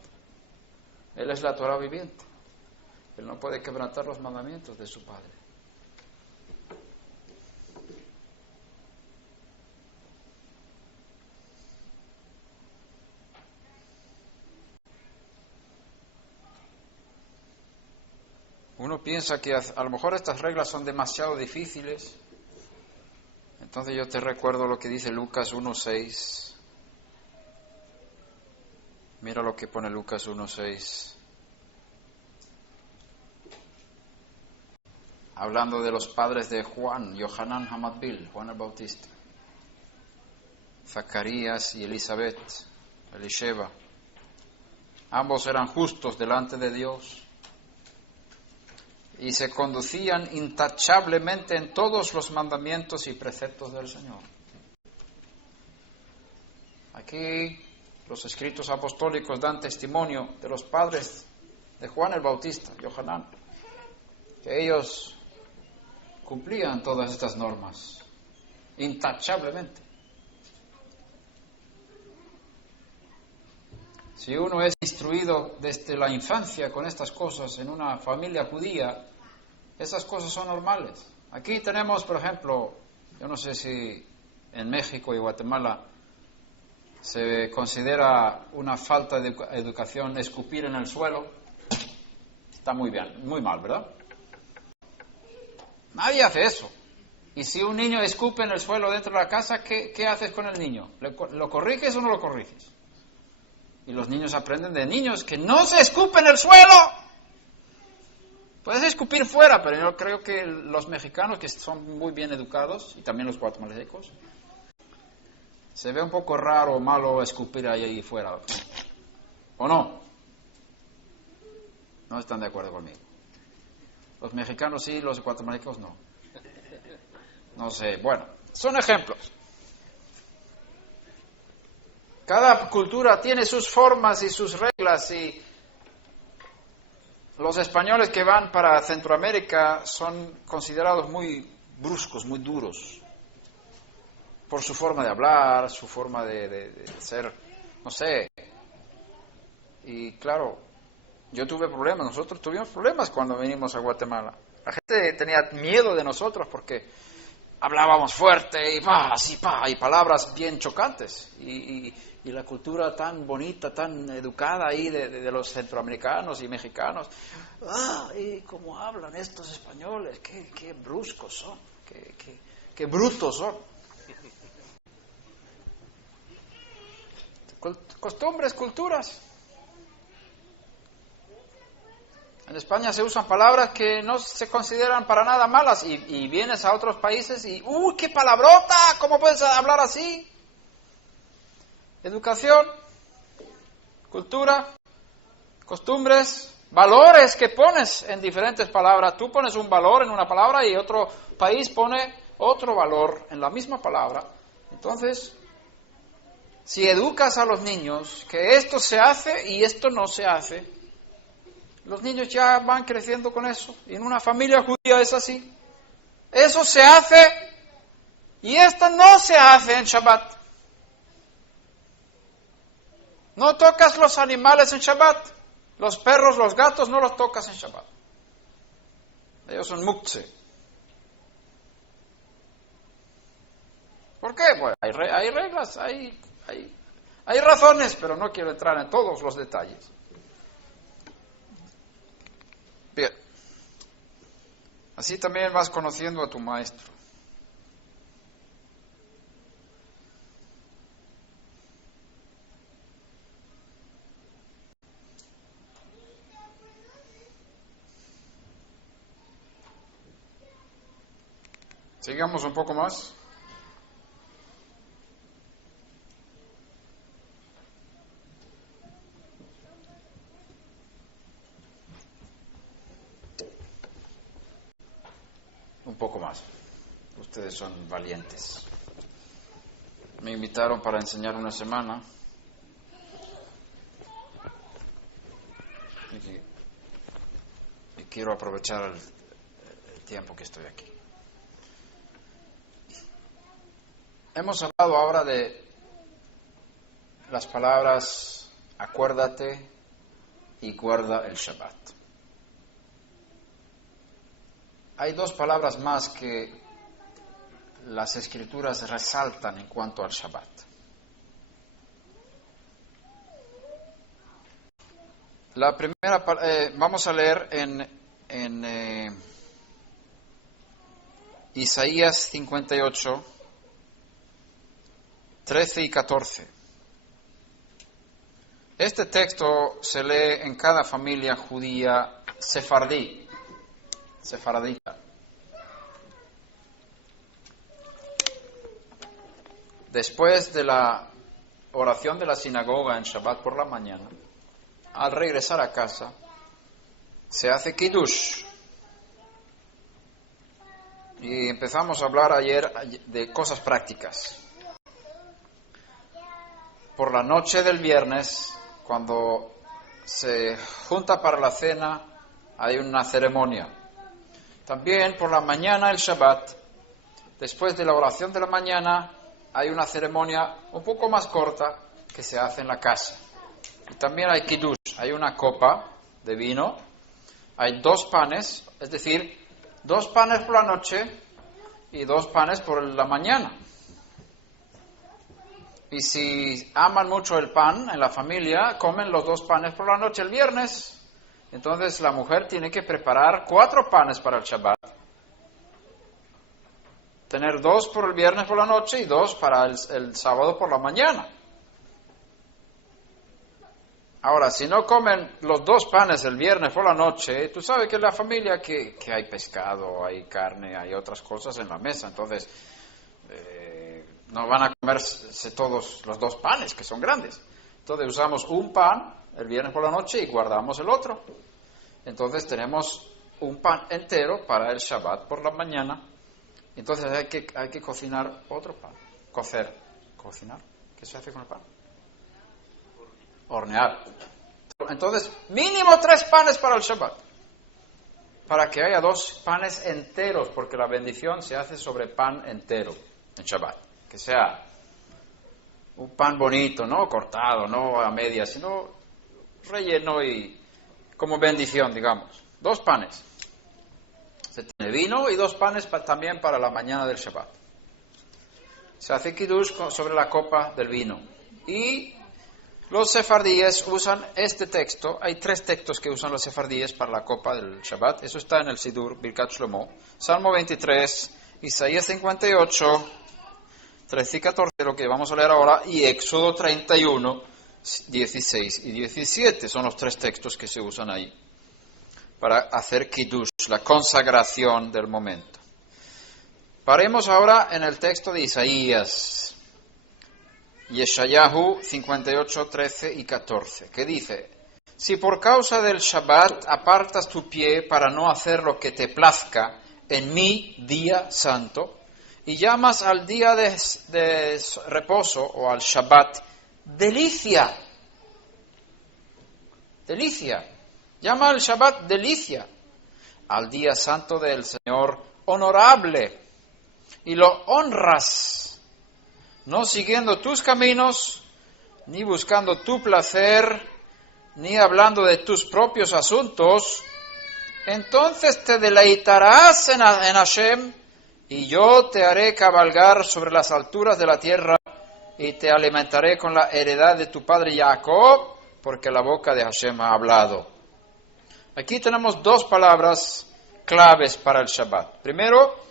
Él es la Torah viviente. Él no puede quebrantar los mandamientos de su Padre. Uno piensa que a lo mejor estas reglas son demasiado difíciles. Entonces yo te recuerdo lo que dice Lucas 1:6. Mira lo que pone Lucas 1:6. Hablando de los padres de Juan, Yohanan Hamatbil, Juan el Bautista, Zacarías y Elizabeth, Elisheba. Ambos eran justos delante de Dios y se conducían intachablemente en todos los mandamientos y preceptos del Señor. Aquí los escritos apostólicos dan testimonio de los padres de Juan el Bautista, Yohanan, que ellos cumplían todas estas normas intachablemente. Si uno es instruido desde la infancia con estas cosas en una familia judía, esas cosas son normales. Aquí tenemos, por ejemplo, yo no sé si en México y Guatemala se considera una falta de educación escupir en el suelo. Está muy bien, muy mal, ¿verdad? Nadie hace eso. Y si un niño escupe en el suelo dentro de la casa, ¿qué haces con el niño? ¿Lo corriges o no lo corriges? Y los niños aprenden de niños que no se escupe en el suelo. Puedes escupir fuera, pero yo creo que los mexicanos, que son muy bien educados, y también los guatemaltecos, se ve un poco raro o malo escupir ahí fuera. ¿O no? No están de acuerdo conmigo. Los mexicanos sí, los guatemaltecos no. No sé, bueno, son ejemplos. Cada cultura tiene sus formas y sus reglas y Los españoles que van para Centroamérica son considerados muy bruscos, muy duros, por su forma de hablar, su forma de ser, no sé. Y claro, yo tuve problemas, nosotros tuvimos problemas cuando venimos a Guatemala. La gente tenía miedo de nosotros porque hablábamos fuerte y palabras bien chocantes. Y la cultura tan bonita, tan educada ahí de los centroamericanos y mexicanos. Y cómo hablan estos españoles, qué bruscos son, qué brutos son. Costumbres, culturas. En España se usan palabras que no se consideran para nada malas y vienes a otros países y ¡uy, qué palabrota! ¿Cómo puedes hablar así? Educación, cultura, costumbres, valores que pones en diferentes palabras. Tú pones un valor en una palabra y otro país pone otro valor en la misma palabra. Entonces, si educas a los niños que esto se hace y esto no se hace, los niños ya van creciendo con eso. Y en una familia judía es así. Eso se hace y esto no se hace en Shabbat. No tocas los animales en Shabbat. Los perros, los gatos, no los tocas en Shabbat. Ellos son muktzeh. ¿Por qué? Pues hay reglas, hay razones, pero no quiero entrar en todos los detalles. Bien. Así también vas conociendo a tu maestro. Sigamos un poco más. Un poco más. Ustedes son valientes. Me invitaron para enseñar una semana. Y quiero aprovechar el tiempo que estoy aquí. Hemos hablado ahora de las palabras acuérdate y guarda el Shabbat. Hay dos palabras más que las Escrituras resaltan en cuanto al Shabbat. La primera, vamos a leer en Isaías 58, 13 y 14. Este texto se lee en cada familia judía sefaradita. Después de la oración de la sinagoga en Shabbat por la mañana, al regresar a casa, se hace Kiddush. Y empezamos a hablar ayer de cosas prácticas. Por la noche del viernes, cuando se junta para la cena, hay una ceremonia. También por la mañana, el Shabbat, después de la oración de la mañana, hay una ceremonia un poco más corta que se hace en la casa. Y también hay Kiddush, hay una copa de vino, hay 2 panes, es decir, 2 panes por la noche y 2 panes por la mañana. Y si aman mucho el pan en la familia, comen los 2 panes por la noche el viernes. Entonces la mujer tiene que preparar 4 panes para el Shabbat. Tener 2 por el viernes por la noche y 2 para el sábado por la mañana. Ahora, si no comen los 2 panes el viernes por la noche, tú sabes que en la familia que hay pescado, hay carne, hay otras cosas en la mesa. Entonces, no van a comerse todos los 2 panes, que son grandes. Entonces usamos un pan el viernes por la noche y guardamos el otro. Entonces tenemos un pan entero para el Shabbat por la mañana. Entonces hay que cocinar otro pan. Cocinar. ¿Qué se hace con el pan? Hornear. Entonces, mínimo 3 panes para el Shabbat. para que haya 2 panes enteros, porque la bendición se hace sobre pan entero en Shabbat. Que sea un pan bonito, no cortado, no a medias, sino relleno y como bendición, digamos. 2 panes. Se tiene vino y 2 panes también para la mañana del Shabbat. Se hace kiddush sobre la copa del vino. Y los sefardíes usan este texto. Hay 3 textos que usan los sefardíes para la copa del Shabbat. Eso está en el Sidur, Birkat Shlomo. Salmo 23, Isaías 58, 13 y 14, lo que vamos a leer ahora, y Éxodo 31, 16 y 17. Son los 3 textos que se usan ahí para hacer kiddush, la consagración del momento. Paremos ahora en el texto de Isaías, Yeshayahu 58, 13 y 14, que dice: si por causa del Shabbat apartas tu pie para no hacer lo que te plazca en mi día santo, y llamas al día de reposo o al Shabbat delicia, llama al Shabbat delicia, al día santo del Señor honorable, y lo honras, no siguiendo tus caminos, ni buscando tu placer, ni hablando de tus propios asuntos, entonces te deleitarás en Hashem, y yo te haré cabalgar sobre las alturas de la tierra, y te alimentaré con la heredad de tu padre Jacob, porque la boca de Hashem ha hablado. Aquí tenemos 2 palabras claves para el Shabbat. Primero,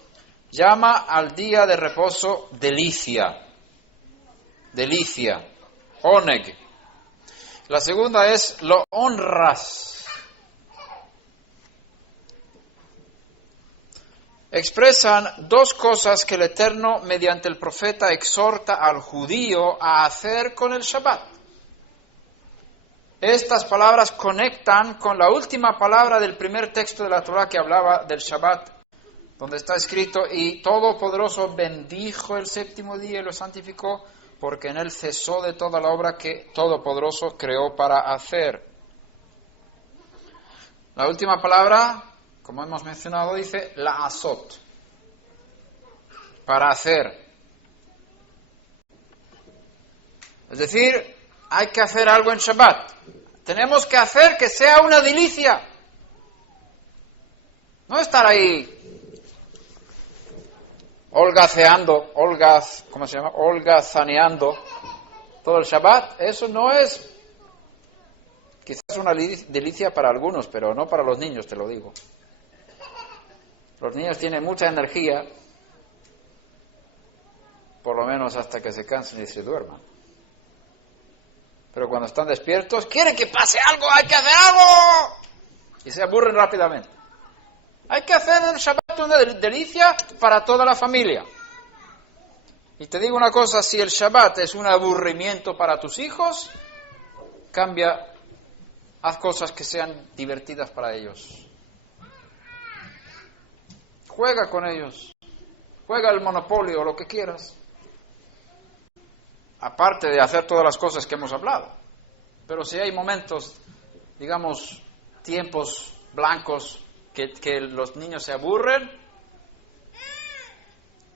llama al día de reposo delicia, oneg. La segunda es lo honras. Expresan 2 cosas que el Eterno mediante el profeta exhorta al judío a hacer con el Shabbat. Estas palabras conectan con la última palabra del primer texto de la Torah que hablaba del Shabbat, donde está escrito: y Todopoderoso bendijo el 7º día y lo santificó, porque en él cesó de toda la obra que Todopoderoso creó para hacer. La última palabra, como hemos mencionado, dice la asot, para hacer. Es decir, hay que hacer algo en Shabbat. Tenemos que hacer que sea una delicia. No estar ahí holgazaneando todo el Shabbat. Eso no es, quizás una delicia para algunos, pero no para los niños, te lo digo. Los niños tienen mucha energía, por lo menos hasta que se cansen y se duerman. Pero cuando están despiertos, quieren que pase algo, hay que hacer algo, y se aburren rápidamente. Hay que hacer el Shabbat una delicia para toda la familia. Y te digo una cosa, si el Shabbat es un aburrimiento para tus hijos, haz cosas que sean divertidas para ellos. Juega con ellos, juega el Monopolio o lo que quieras. Aparte de hacer todas las cosas que hemos hablado. Pero si hay momentos, digamos, tiempos blancos que los niños se aburren,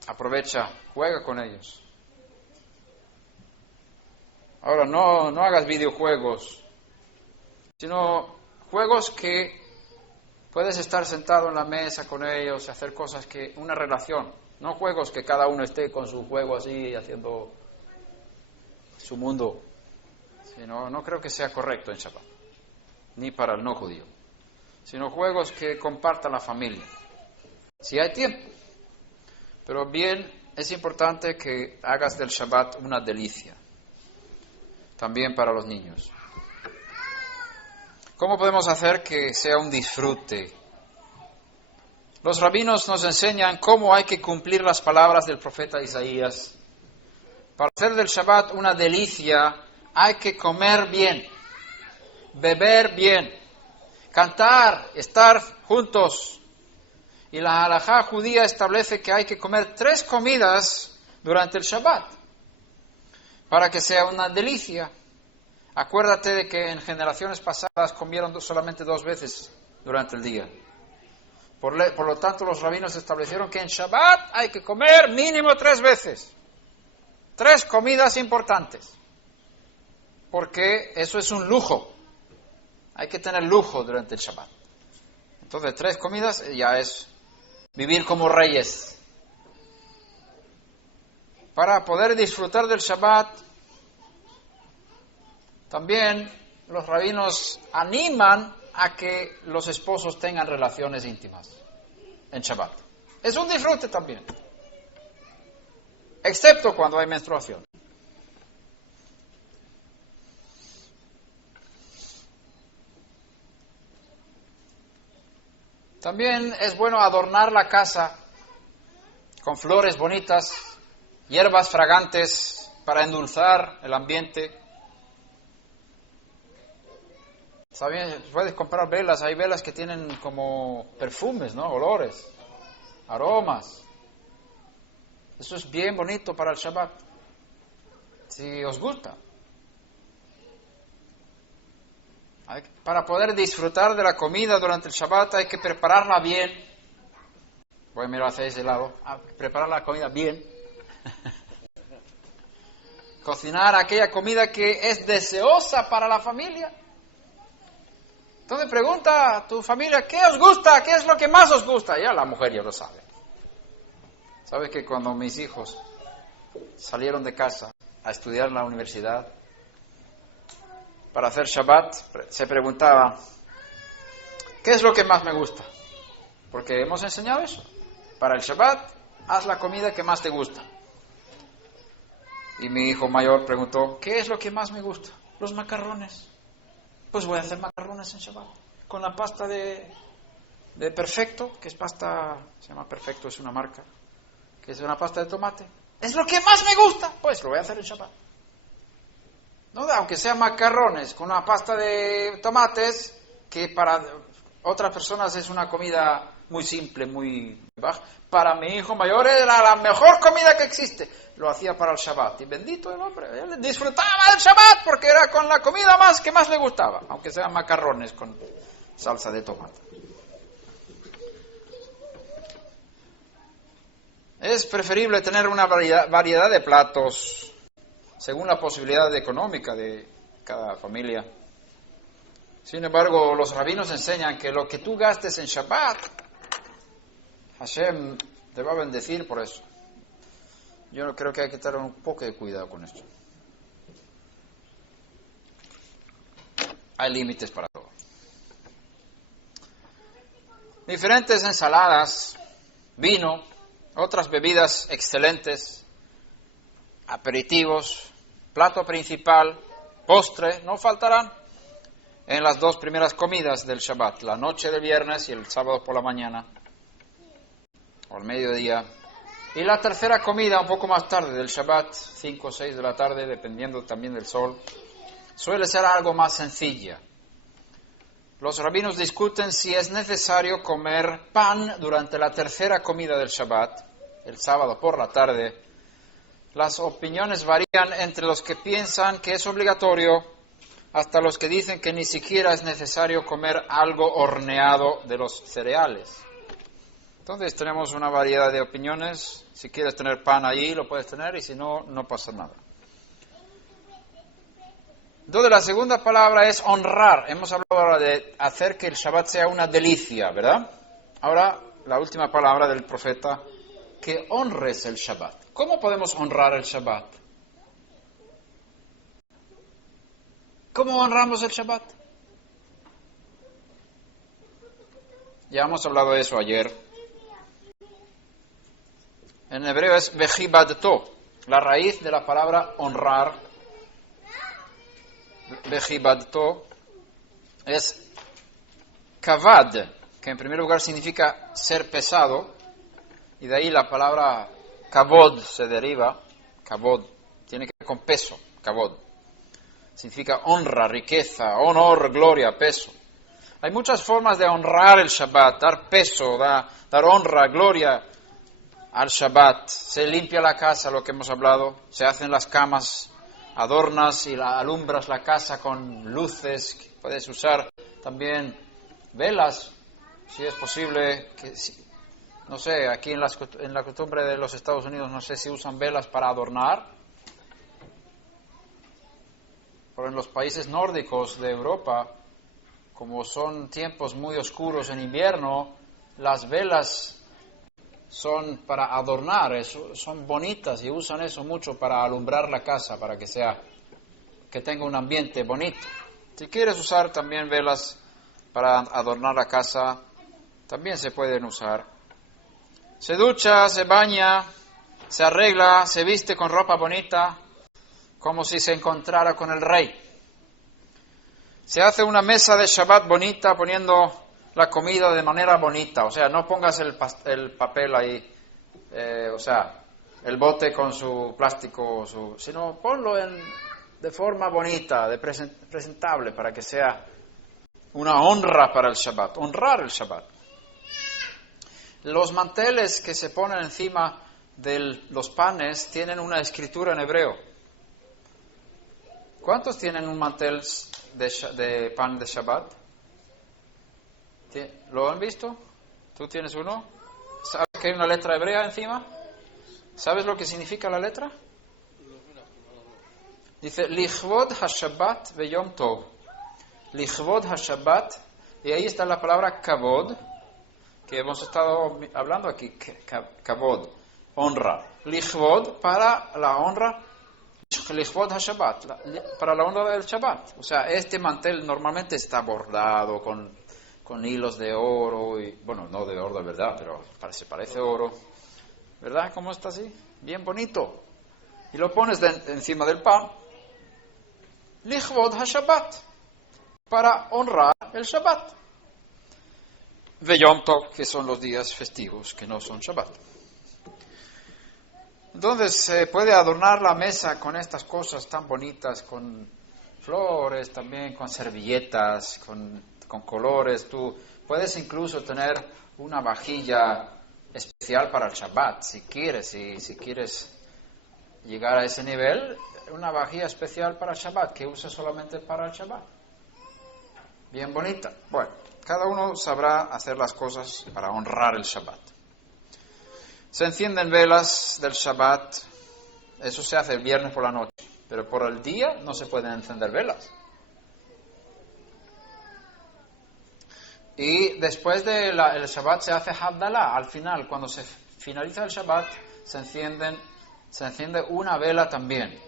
aprovecha, juega con ellos. Ahora, no hagas videojuegos, sino juegos que puedes estar sentado en la mesa con ellos y hacer cosas que, una relación, no juegos que cada uno esté con su juego así haciendo su mundo, sino no creo que sea correcto en Shabbat, ni para el no judío, sino juegos que compartan la familia, si hay tiempo. Pero bien, es importante que hagas del Shabbat una delicia, también para los niños. ¿Cómo podemos hacer que sea un disfrute? Los rabinos nos enseñan cómo hay que cumplir las palabras del profeta Isaías. Para hacer del Shabbat una delicia, hay que comer bien, beber bien, cantar, estar juntos. Y la halajá judía establece que hay que comer 3 comidas durante el Shabbat, para que sea una delicia. Acuérdate de que en generaciones pasadas comieron solamente 2 veces durante el día. Por lo tanto, los rabinos establecieron que en Shabbat hay que comer mínimo 3 veces. 3 comidas importantes. Porque eso es un lujo. Hay que tener lujo durante el Shabbat. Entonces, 3 comidas ya es vivir como reyes. Para poder disfrutar del Shabbat, también los rabinos animan a que los esposos tengan relaciones íntimas en Shabbat. Es un disfrute también, excepto cuando hay menstruación. También es bueno adornar la casa con flores bonitas, hierbas fragantes para endulzar el ambiente. ¿Saben? Puedes comprar velas, hay velas que tienen como perfumes, ¿no? Olores, aromas. Eso es bien bonito para el Shabbat, si os gusta. Para poder disfrutar de la comida durante el Shabbat hay que prepararla bien. Voy a mirar hacia ese lado. Preparar la comida bien. Cocinar aquella comida que es deseosa para la familia. Entonces pregunta a tu familia, ¿qué os gusta? ¿Qué es lo que más os gusta? Ya la mujer ya lo sabe. ¿Sabes que cuando mis hijos salieron de casa a estudiar en la universidad, para hacer Shabbat, se preguntaba, ¿qué es lo que más me gusta? Porque hemos enseñado eso. Para el Shabbat, haz la comida que más te gusta. Y mi hijo mayor preguntó, ¿qué es lo que más me gusta? Los macarrones. Pues voy a hacer macarrones en Shabbat. Con la pasta de Perfecto, que es pasta, se llama Perfecto, es una marca, que es una pasta de tomate. Es lo que más me gusta, pues lo voy a hacer en Shabbat. No, aunque sean macarrones con una pasta de tomates, que para otras personas es una comida muy simple, muy baja. Para mi hijo mayor era la mejor comida que existe. Lo hacía para el Shabbat. Y bendito el hombre, él disfrutaba del Shabbat porque era con la comida que más le gustaba, aunque sean macarrones con salsa de tomate. Es preferible tener una variedad de platos según la posibilidad económica de cada familia. Sin embargo, los rabinos enseñan que lo que tú gastes en Shabbat, Hashem te va a bendecir por eso. Yo creo que hay que tener un poco de cuidado con esto. Hay límites para todo. Diferentes ensaladas, vino, otras bebidas excelentes, aperitivos, plato principal, postre, no faltarán en las 2 primeras comidas del Shabbat, la noche del viernes y el sábado por la mañana, o al mediodía. Y la tercera comida un poco más tarde del Shabbat, 5 o 6 de la tarde, dependiendo también del sol, suele ser algo más sencilla. Los rabinos discuten si es necesario comer pan durante la tercera comida del Shabbat, el sábado por la tarde. Las opiniones varían entre los que piensan que es obligatorio hasta los que dicen que ni siquiera es necesario comer algo horneado de los cereales. Entonces tenemos una variedad de opiniones. Si quieres tener pan ahí, lo puedes tener, y si no, no pasa nada. Entonces la segunda palabra es honrar. Hemos hablado ahora de hacer que el Shabbat sea una delicia, ¿verdad? Ahora la última palabra del profeta, que honres el Shabbat. ¿Cómo podemos honrar el Shabbat? ¿Cómo honramos el Shabbat? Ya hemos hablado de eso ayer. En hebreo es vejibadto, la raíz de la palabra honrar. Vejibadto es kavad, que en primer lugar significa ser pesado, y de ahí la palabra kavod se deriva. Kavod tiene que ver con peso, kavod. Significa honra, riqueza, honor, gloria, peso. Hay muchas formas de honrar el Shabbat, dar peso, dar honra, gloria al Shabbat. Se limpia la casa, lo que hemos hablado, se hacen las camas, adornas y alumbras la casa con luces. Puedes usar también velas si es posible, no sé, aquí en la costumbre de los Estados Unidos, no sé si usan velas para adornar, pero en los países nórdicos de Europa, como son tiempos muy oscuros en invierno, las velas son para adornar, son bonitas y usan eso mucho para alumbrar la casa, para que tenga un ambiente bonito. Si quieres usar también velas para adornar la casa, también se pueden usar. Se ducha, se baña, se arregla, se viste con ropa bonita, como si se encontrara con el rey. Se hace una mesa de Shabbat bonita, poniendo la comida de manera bonita. O sea, no pongas el papel ahí, el bote con su plástico, sino ponlo de forma bonita, presentable, para que sea una honra para el Shabbat, honrar el Shabbat. Los manteles que se ponen encima de los panes tienen una escritura en hebreo. ¿Cuántos tienen un mantel de pan de Shabbat? ¿Lo han visto? ¿Tú tienes uno? ¿Sabes que hay una letra hebrea encima? ¿Sabes lo que significa la letra? Dice, Lichvod HaShabbat Veyom Tov. Lichvod HaShabbat, y ahí está la palabra Kavod, que hemos estado hablando aquí, Kavod, honra. Lichvod, para la honra, Lichvod HaShabbat, para la honra del Shabbat. O sea, este mantel normalmente está bordado con hilos de oro, y bueno, no de oro de verdad, pero parece oro. ¿Verdad? ¿Cómo está así? Bien bonito. Y lo pones encima del pan. Lichvod HaShabbat, para honrar el Shabbat. Veyom Tov, que son los días festivos, que no son Shabbat. Entonces se puede adornar la mesa con estas cosas tan bonitas, con flores también, con servilletas, con colores. Tú puedes incluso tener una vajilla especial para el Shabbat, si quieres llegar a ese nivel, una vajilla especial para el Shabbat, que usa solamente para el Shabbat. Bien bonita. Bueno, cada uno sabrá hacer las cosas para honrar el Shabbat. Se encienden velas del Shabbat, eso se hace el viernes por la noche, pero por el día no se pueden encender velas. Y después del Shabbat se hace Havdalah. Al final, cuando se finaliza el Shabbat, se enciende una vela también.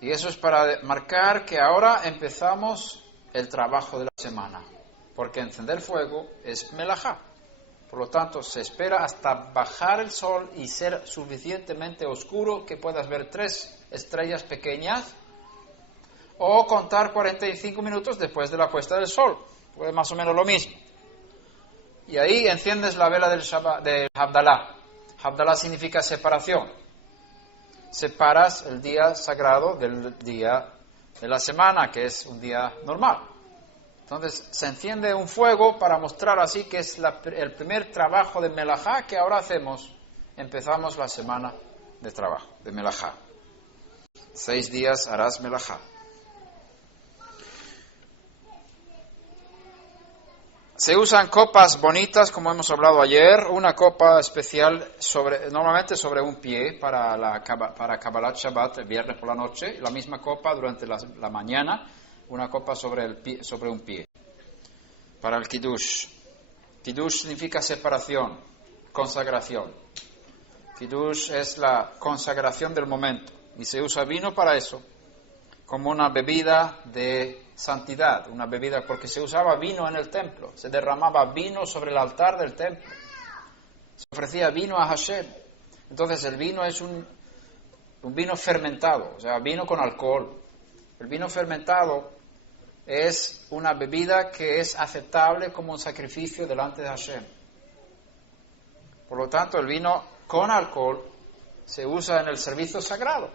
Y eso es para marcar que ahora empezamos el trabajo de la semana. Porque encender fuego es melajá. Por lo tanto, se espera hasta bajar el sol y ser suficientemente oscuro que puedas ver 3 estrellas pequeñas, o contar 45 minutos después de la puesta del sol. Pues más o menos lo mismo. Y ahí enciendes la vela del Havdalah. Havdalah significa separación. Separas el día sagrado del día de la semana, que es un día normal. Entonces se enciende un fuego para mostrar así que es el primer trabajo de melajá que ahora hacemos. Empezamos la semana de trabajo, de melajá. 6 días harás melajá. Se usan copas bonitas, como hemos hablado ayer, una copa especial normalmente sobre un pie para Kabbalat Shabbat el viernes por la noche, la misma copa durante la mañana, una copa sobre un pie. Para el Kiddush. Kiddush significa separación, consagración. Kiddush es la consagración del momento y se usa vino para eso, como una bebida de santidad, una bebida porque se usaba vino en el templo, se derramaba vino sobre el altar del templo, se ofrecía vino a Hashem. Entonces el vino es un vino fermentado, o sea, vino con alcohol. El vino fermentado es una bebida que es aceptable como un sacrificio delante de Hashem. Por lo tanto, el vino con alcohol se usa en el servicio sagrado.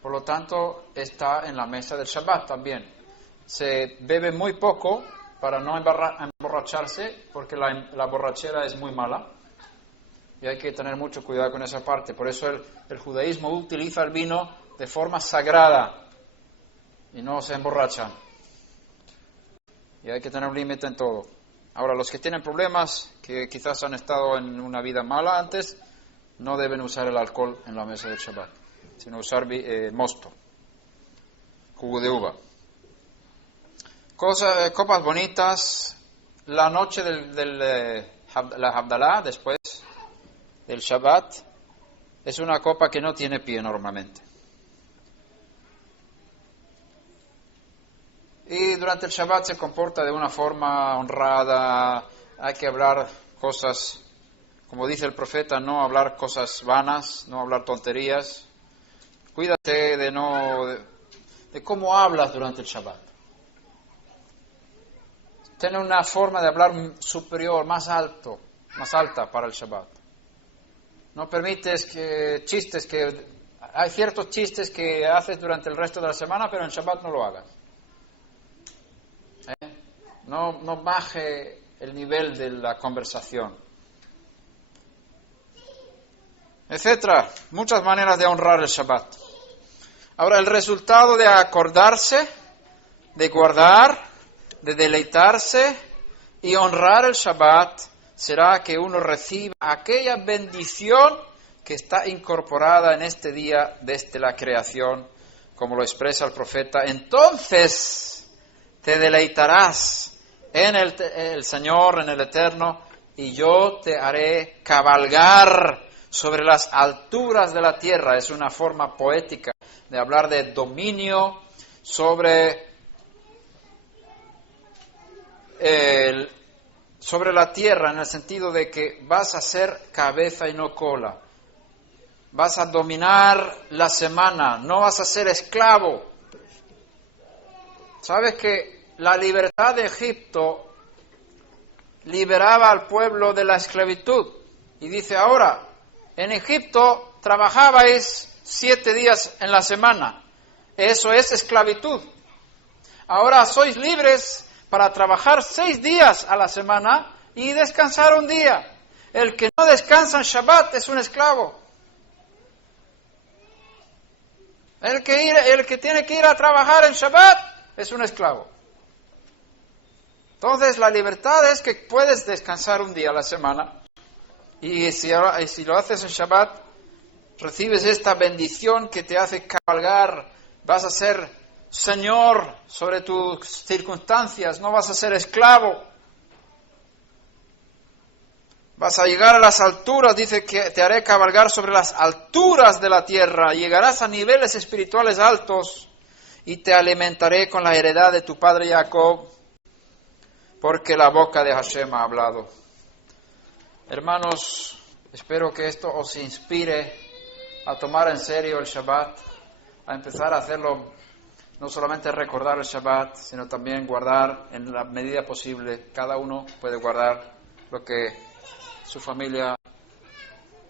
Por lo tanto, está en la mesa del Shabbat también. Se bebe muy poco para no emborracharse, porque la borrachera es muy mala. Y hay que tener mucho cuidado con esa parte. Por eso el judaísmo utiliza el vino de forma sagrada y no se emborrachan. Y hay que tener un límite en todo. Ahora, los que tienen problemas, que quizás han estado en una vida mala antes, no deben usar el alcohol en la mesa del Shabbat, sino usar mosto, jugo de uva. Copas bonitas. La noche la Havdalah, después del Shabbat, es una copa que no tiene pie normalmente. Y durante el Shabbat se comporta de una forma honrada. Hay que hablar cosas, como dice el profeta, no hablar cosas vanas, no hablar tonterías. Cuídate de cómo hablas durante el Shabbat. Ten una forma de hablar superior, más alta para el Shabbat. No permites hay ciertos chistes que haces durante el resto de la semana, pero en Shabbat no lo hagas. No baje el nivel de la conversación, etcétera. Muchas maneras de honrar el Shabbat. Ahora, el resultado de acordarse, de guardar, de deleitarse y honrar el Shabbat será que uno reciba aquella bendición que está incorporada en este día desde la creación, como lo expresa el profeta. Entonces te deleitarás en el Señor, en el Eterno, y yo te haré cabalgar sobre las alturas de la tierra. Es una forma poética de hablar de dominio sobre la tierra, en el sentido de que vas a ser cabeza y no cola. Vas a dominar la semana, no vas a ser esclavo. ¿Sabes que la libertad de Egipto liberaba al pueblo de la esclavitud? Y dice ahora, en Egipto trabajabais 7 días en la semana. Eso es esclavitud. Ahora sois libres para trabajar 6 días a la semana y descansar un día. El que no descansa en Shabbat es un esclavo. El que tiene que ir a trabajar en Shabbat es un esclavo. Entonces la libertad es que puedes descansar un día a la semana, y si lo haces en Shabbat, recibes esta bendición que te hace cabalgar. Vas a ser señor sobre tus circunstancias, no vas a ser esclavo. Vas a llegar a las alturas, dice que te haré cabalgar sobre las alturas de la tierra, llegarás a niveles espirituales altos y te alimentaré con la heredad de tu padre Jacob, porque la boca de Hashem ha hablado. Hermanos, espero que esto os inspire a tomar en serio el Shabbat, a empezar a hacerlo, no solamente recordar el Shabbat, sino también guardar en la medida posible. Cada uno puede guardar lo que su familia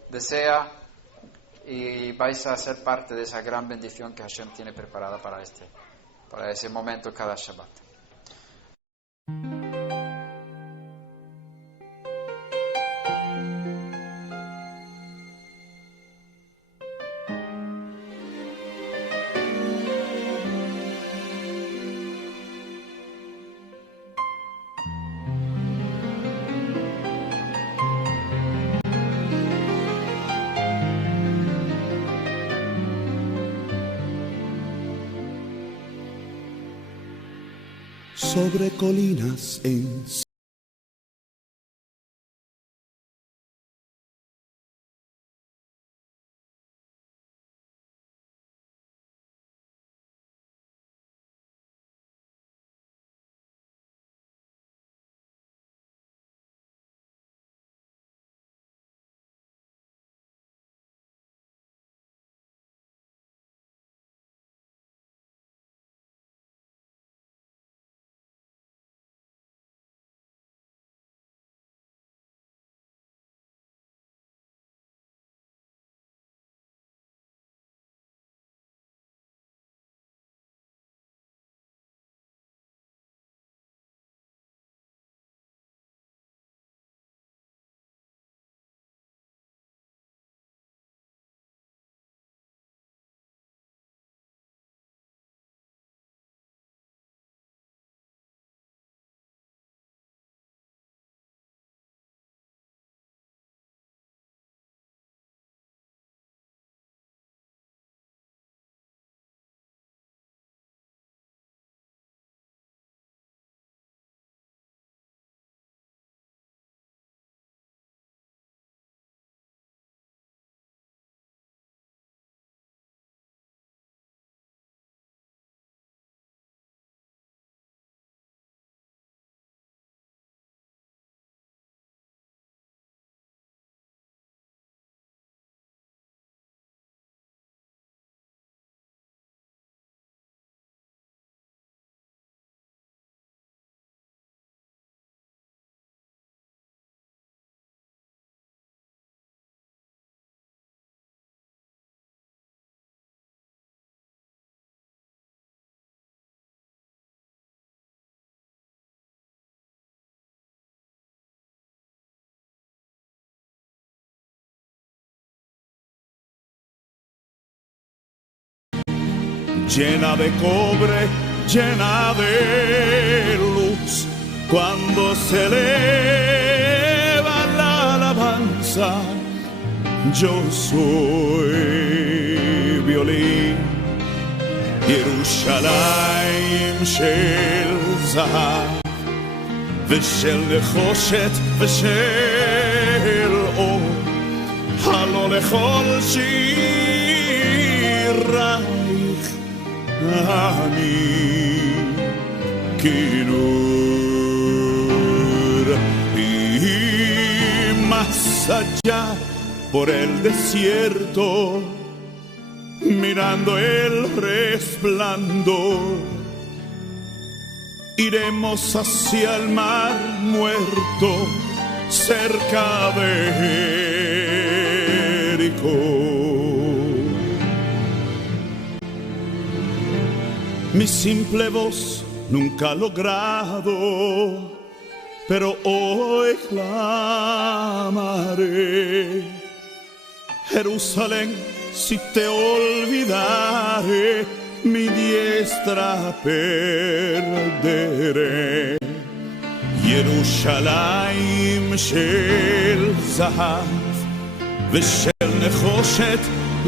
desea, y vais a ser parte de esa gran bendición que Hashem tiene preparada para ese momento cada Shabbat. Sobre colinas en llena de cobre, llena de luz. Cuando se eleva la alabanza, yo soy violín. ירושלים של זהב ושל נחושת ושל אור, הלא לכל שירייך אני כינור. Y más allá por el desierto, mirando el resplandor, iremos hacia el mar muerto, cerca de Jericó. Mi simple voz nunca ha logrado, pero hoy clamaré. Jerusalén, si te olvidare, mi diestra perderé. ירושלים של זהב ושל נחושת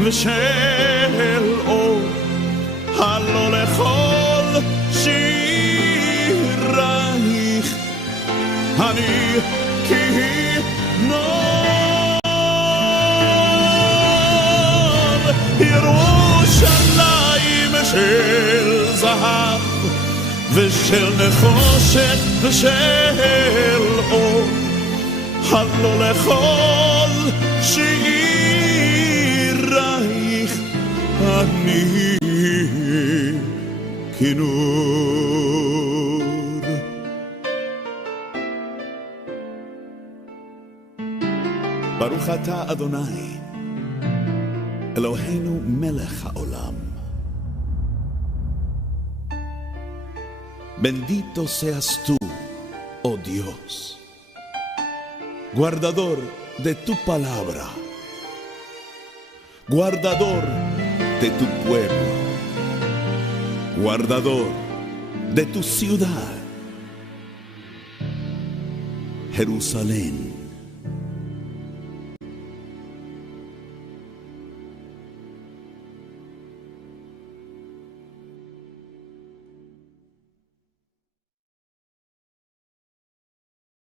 ושל אור, הלא לכל שירייך אני כינור. ירושלים של זהב ושל נחושת ושל אור, הלא לכל שירייך אני כינור. ברוך אתה אדוני Eloheinu melech haolam. Bendito seas tú, oh Dios, guardador de tu palabra, guardador de tu pueblo, guardador de tu ciudad, Jerusalén.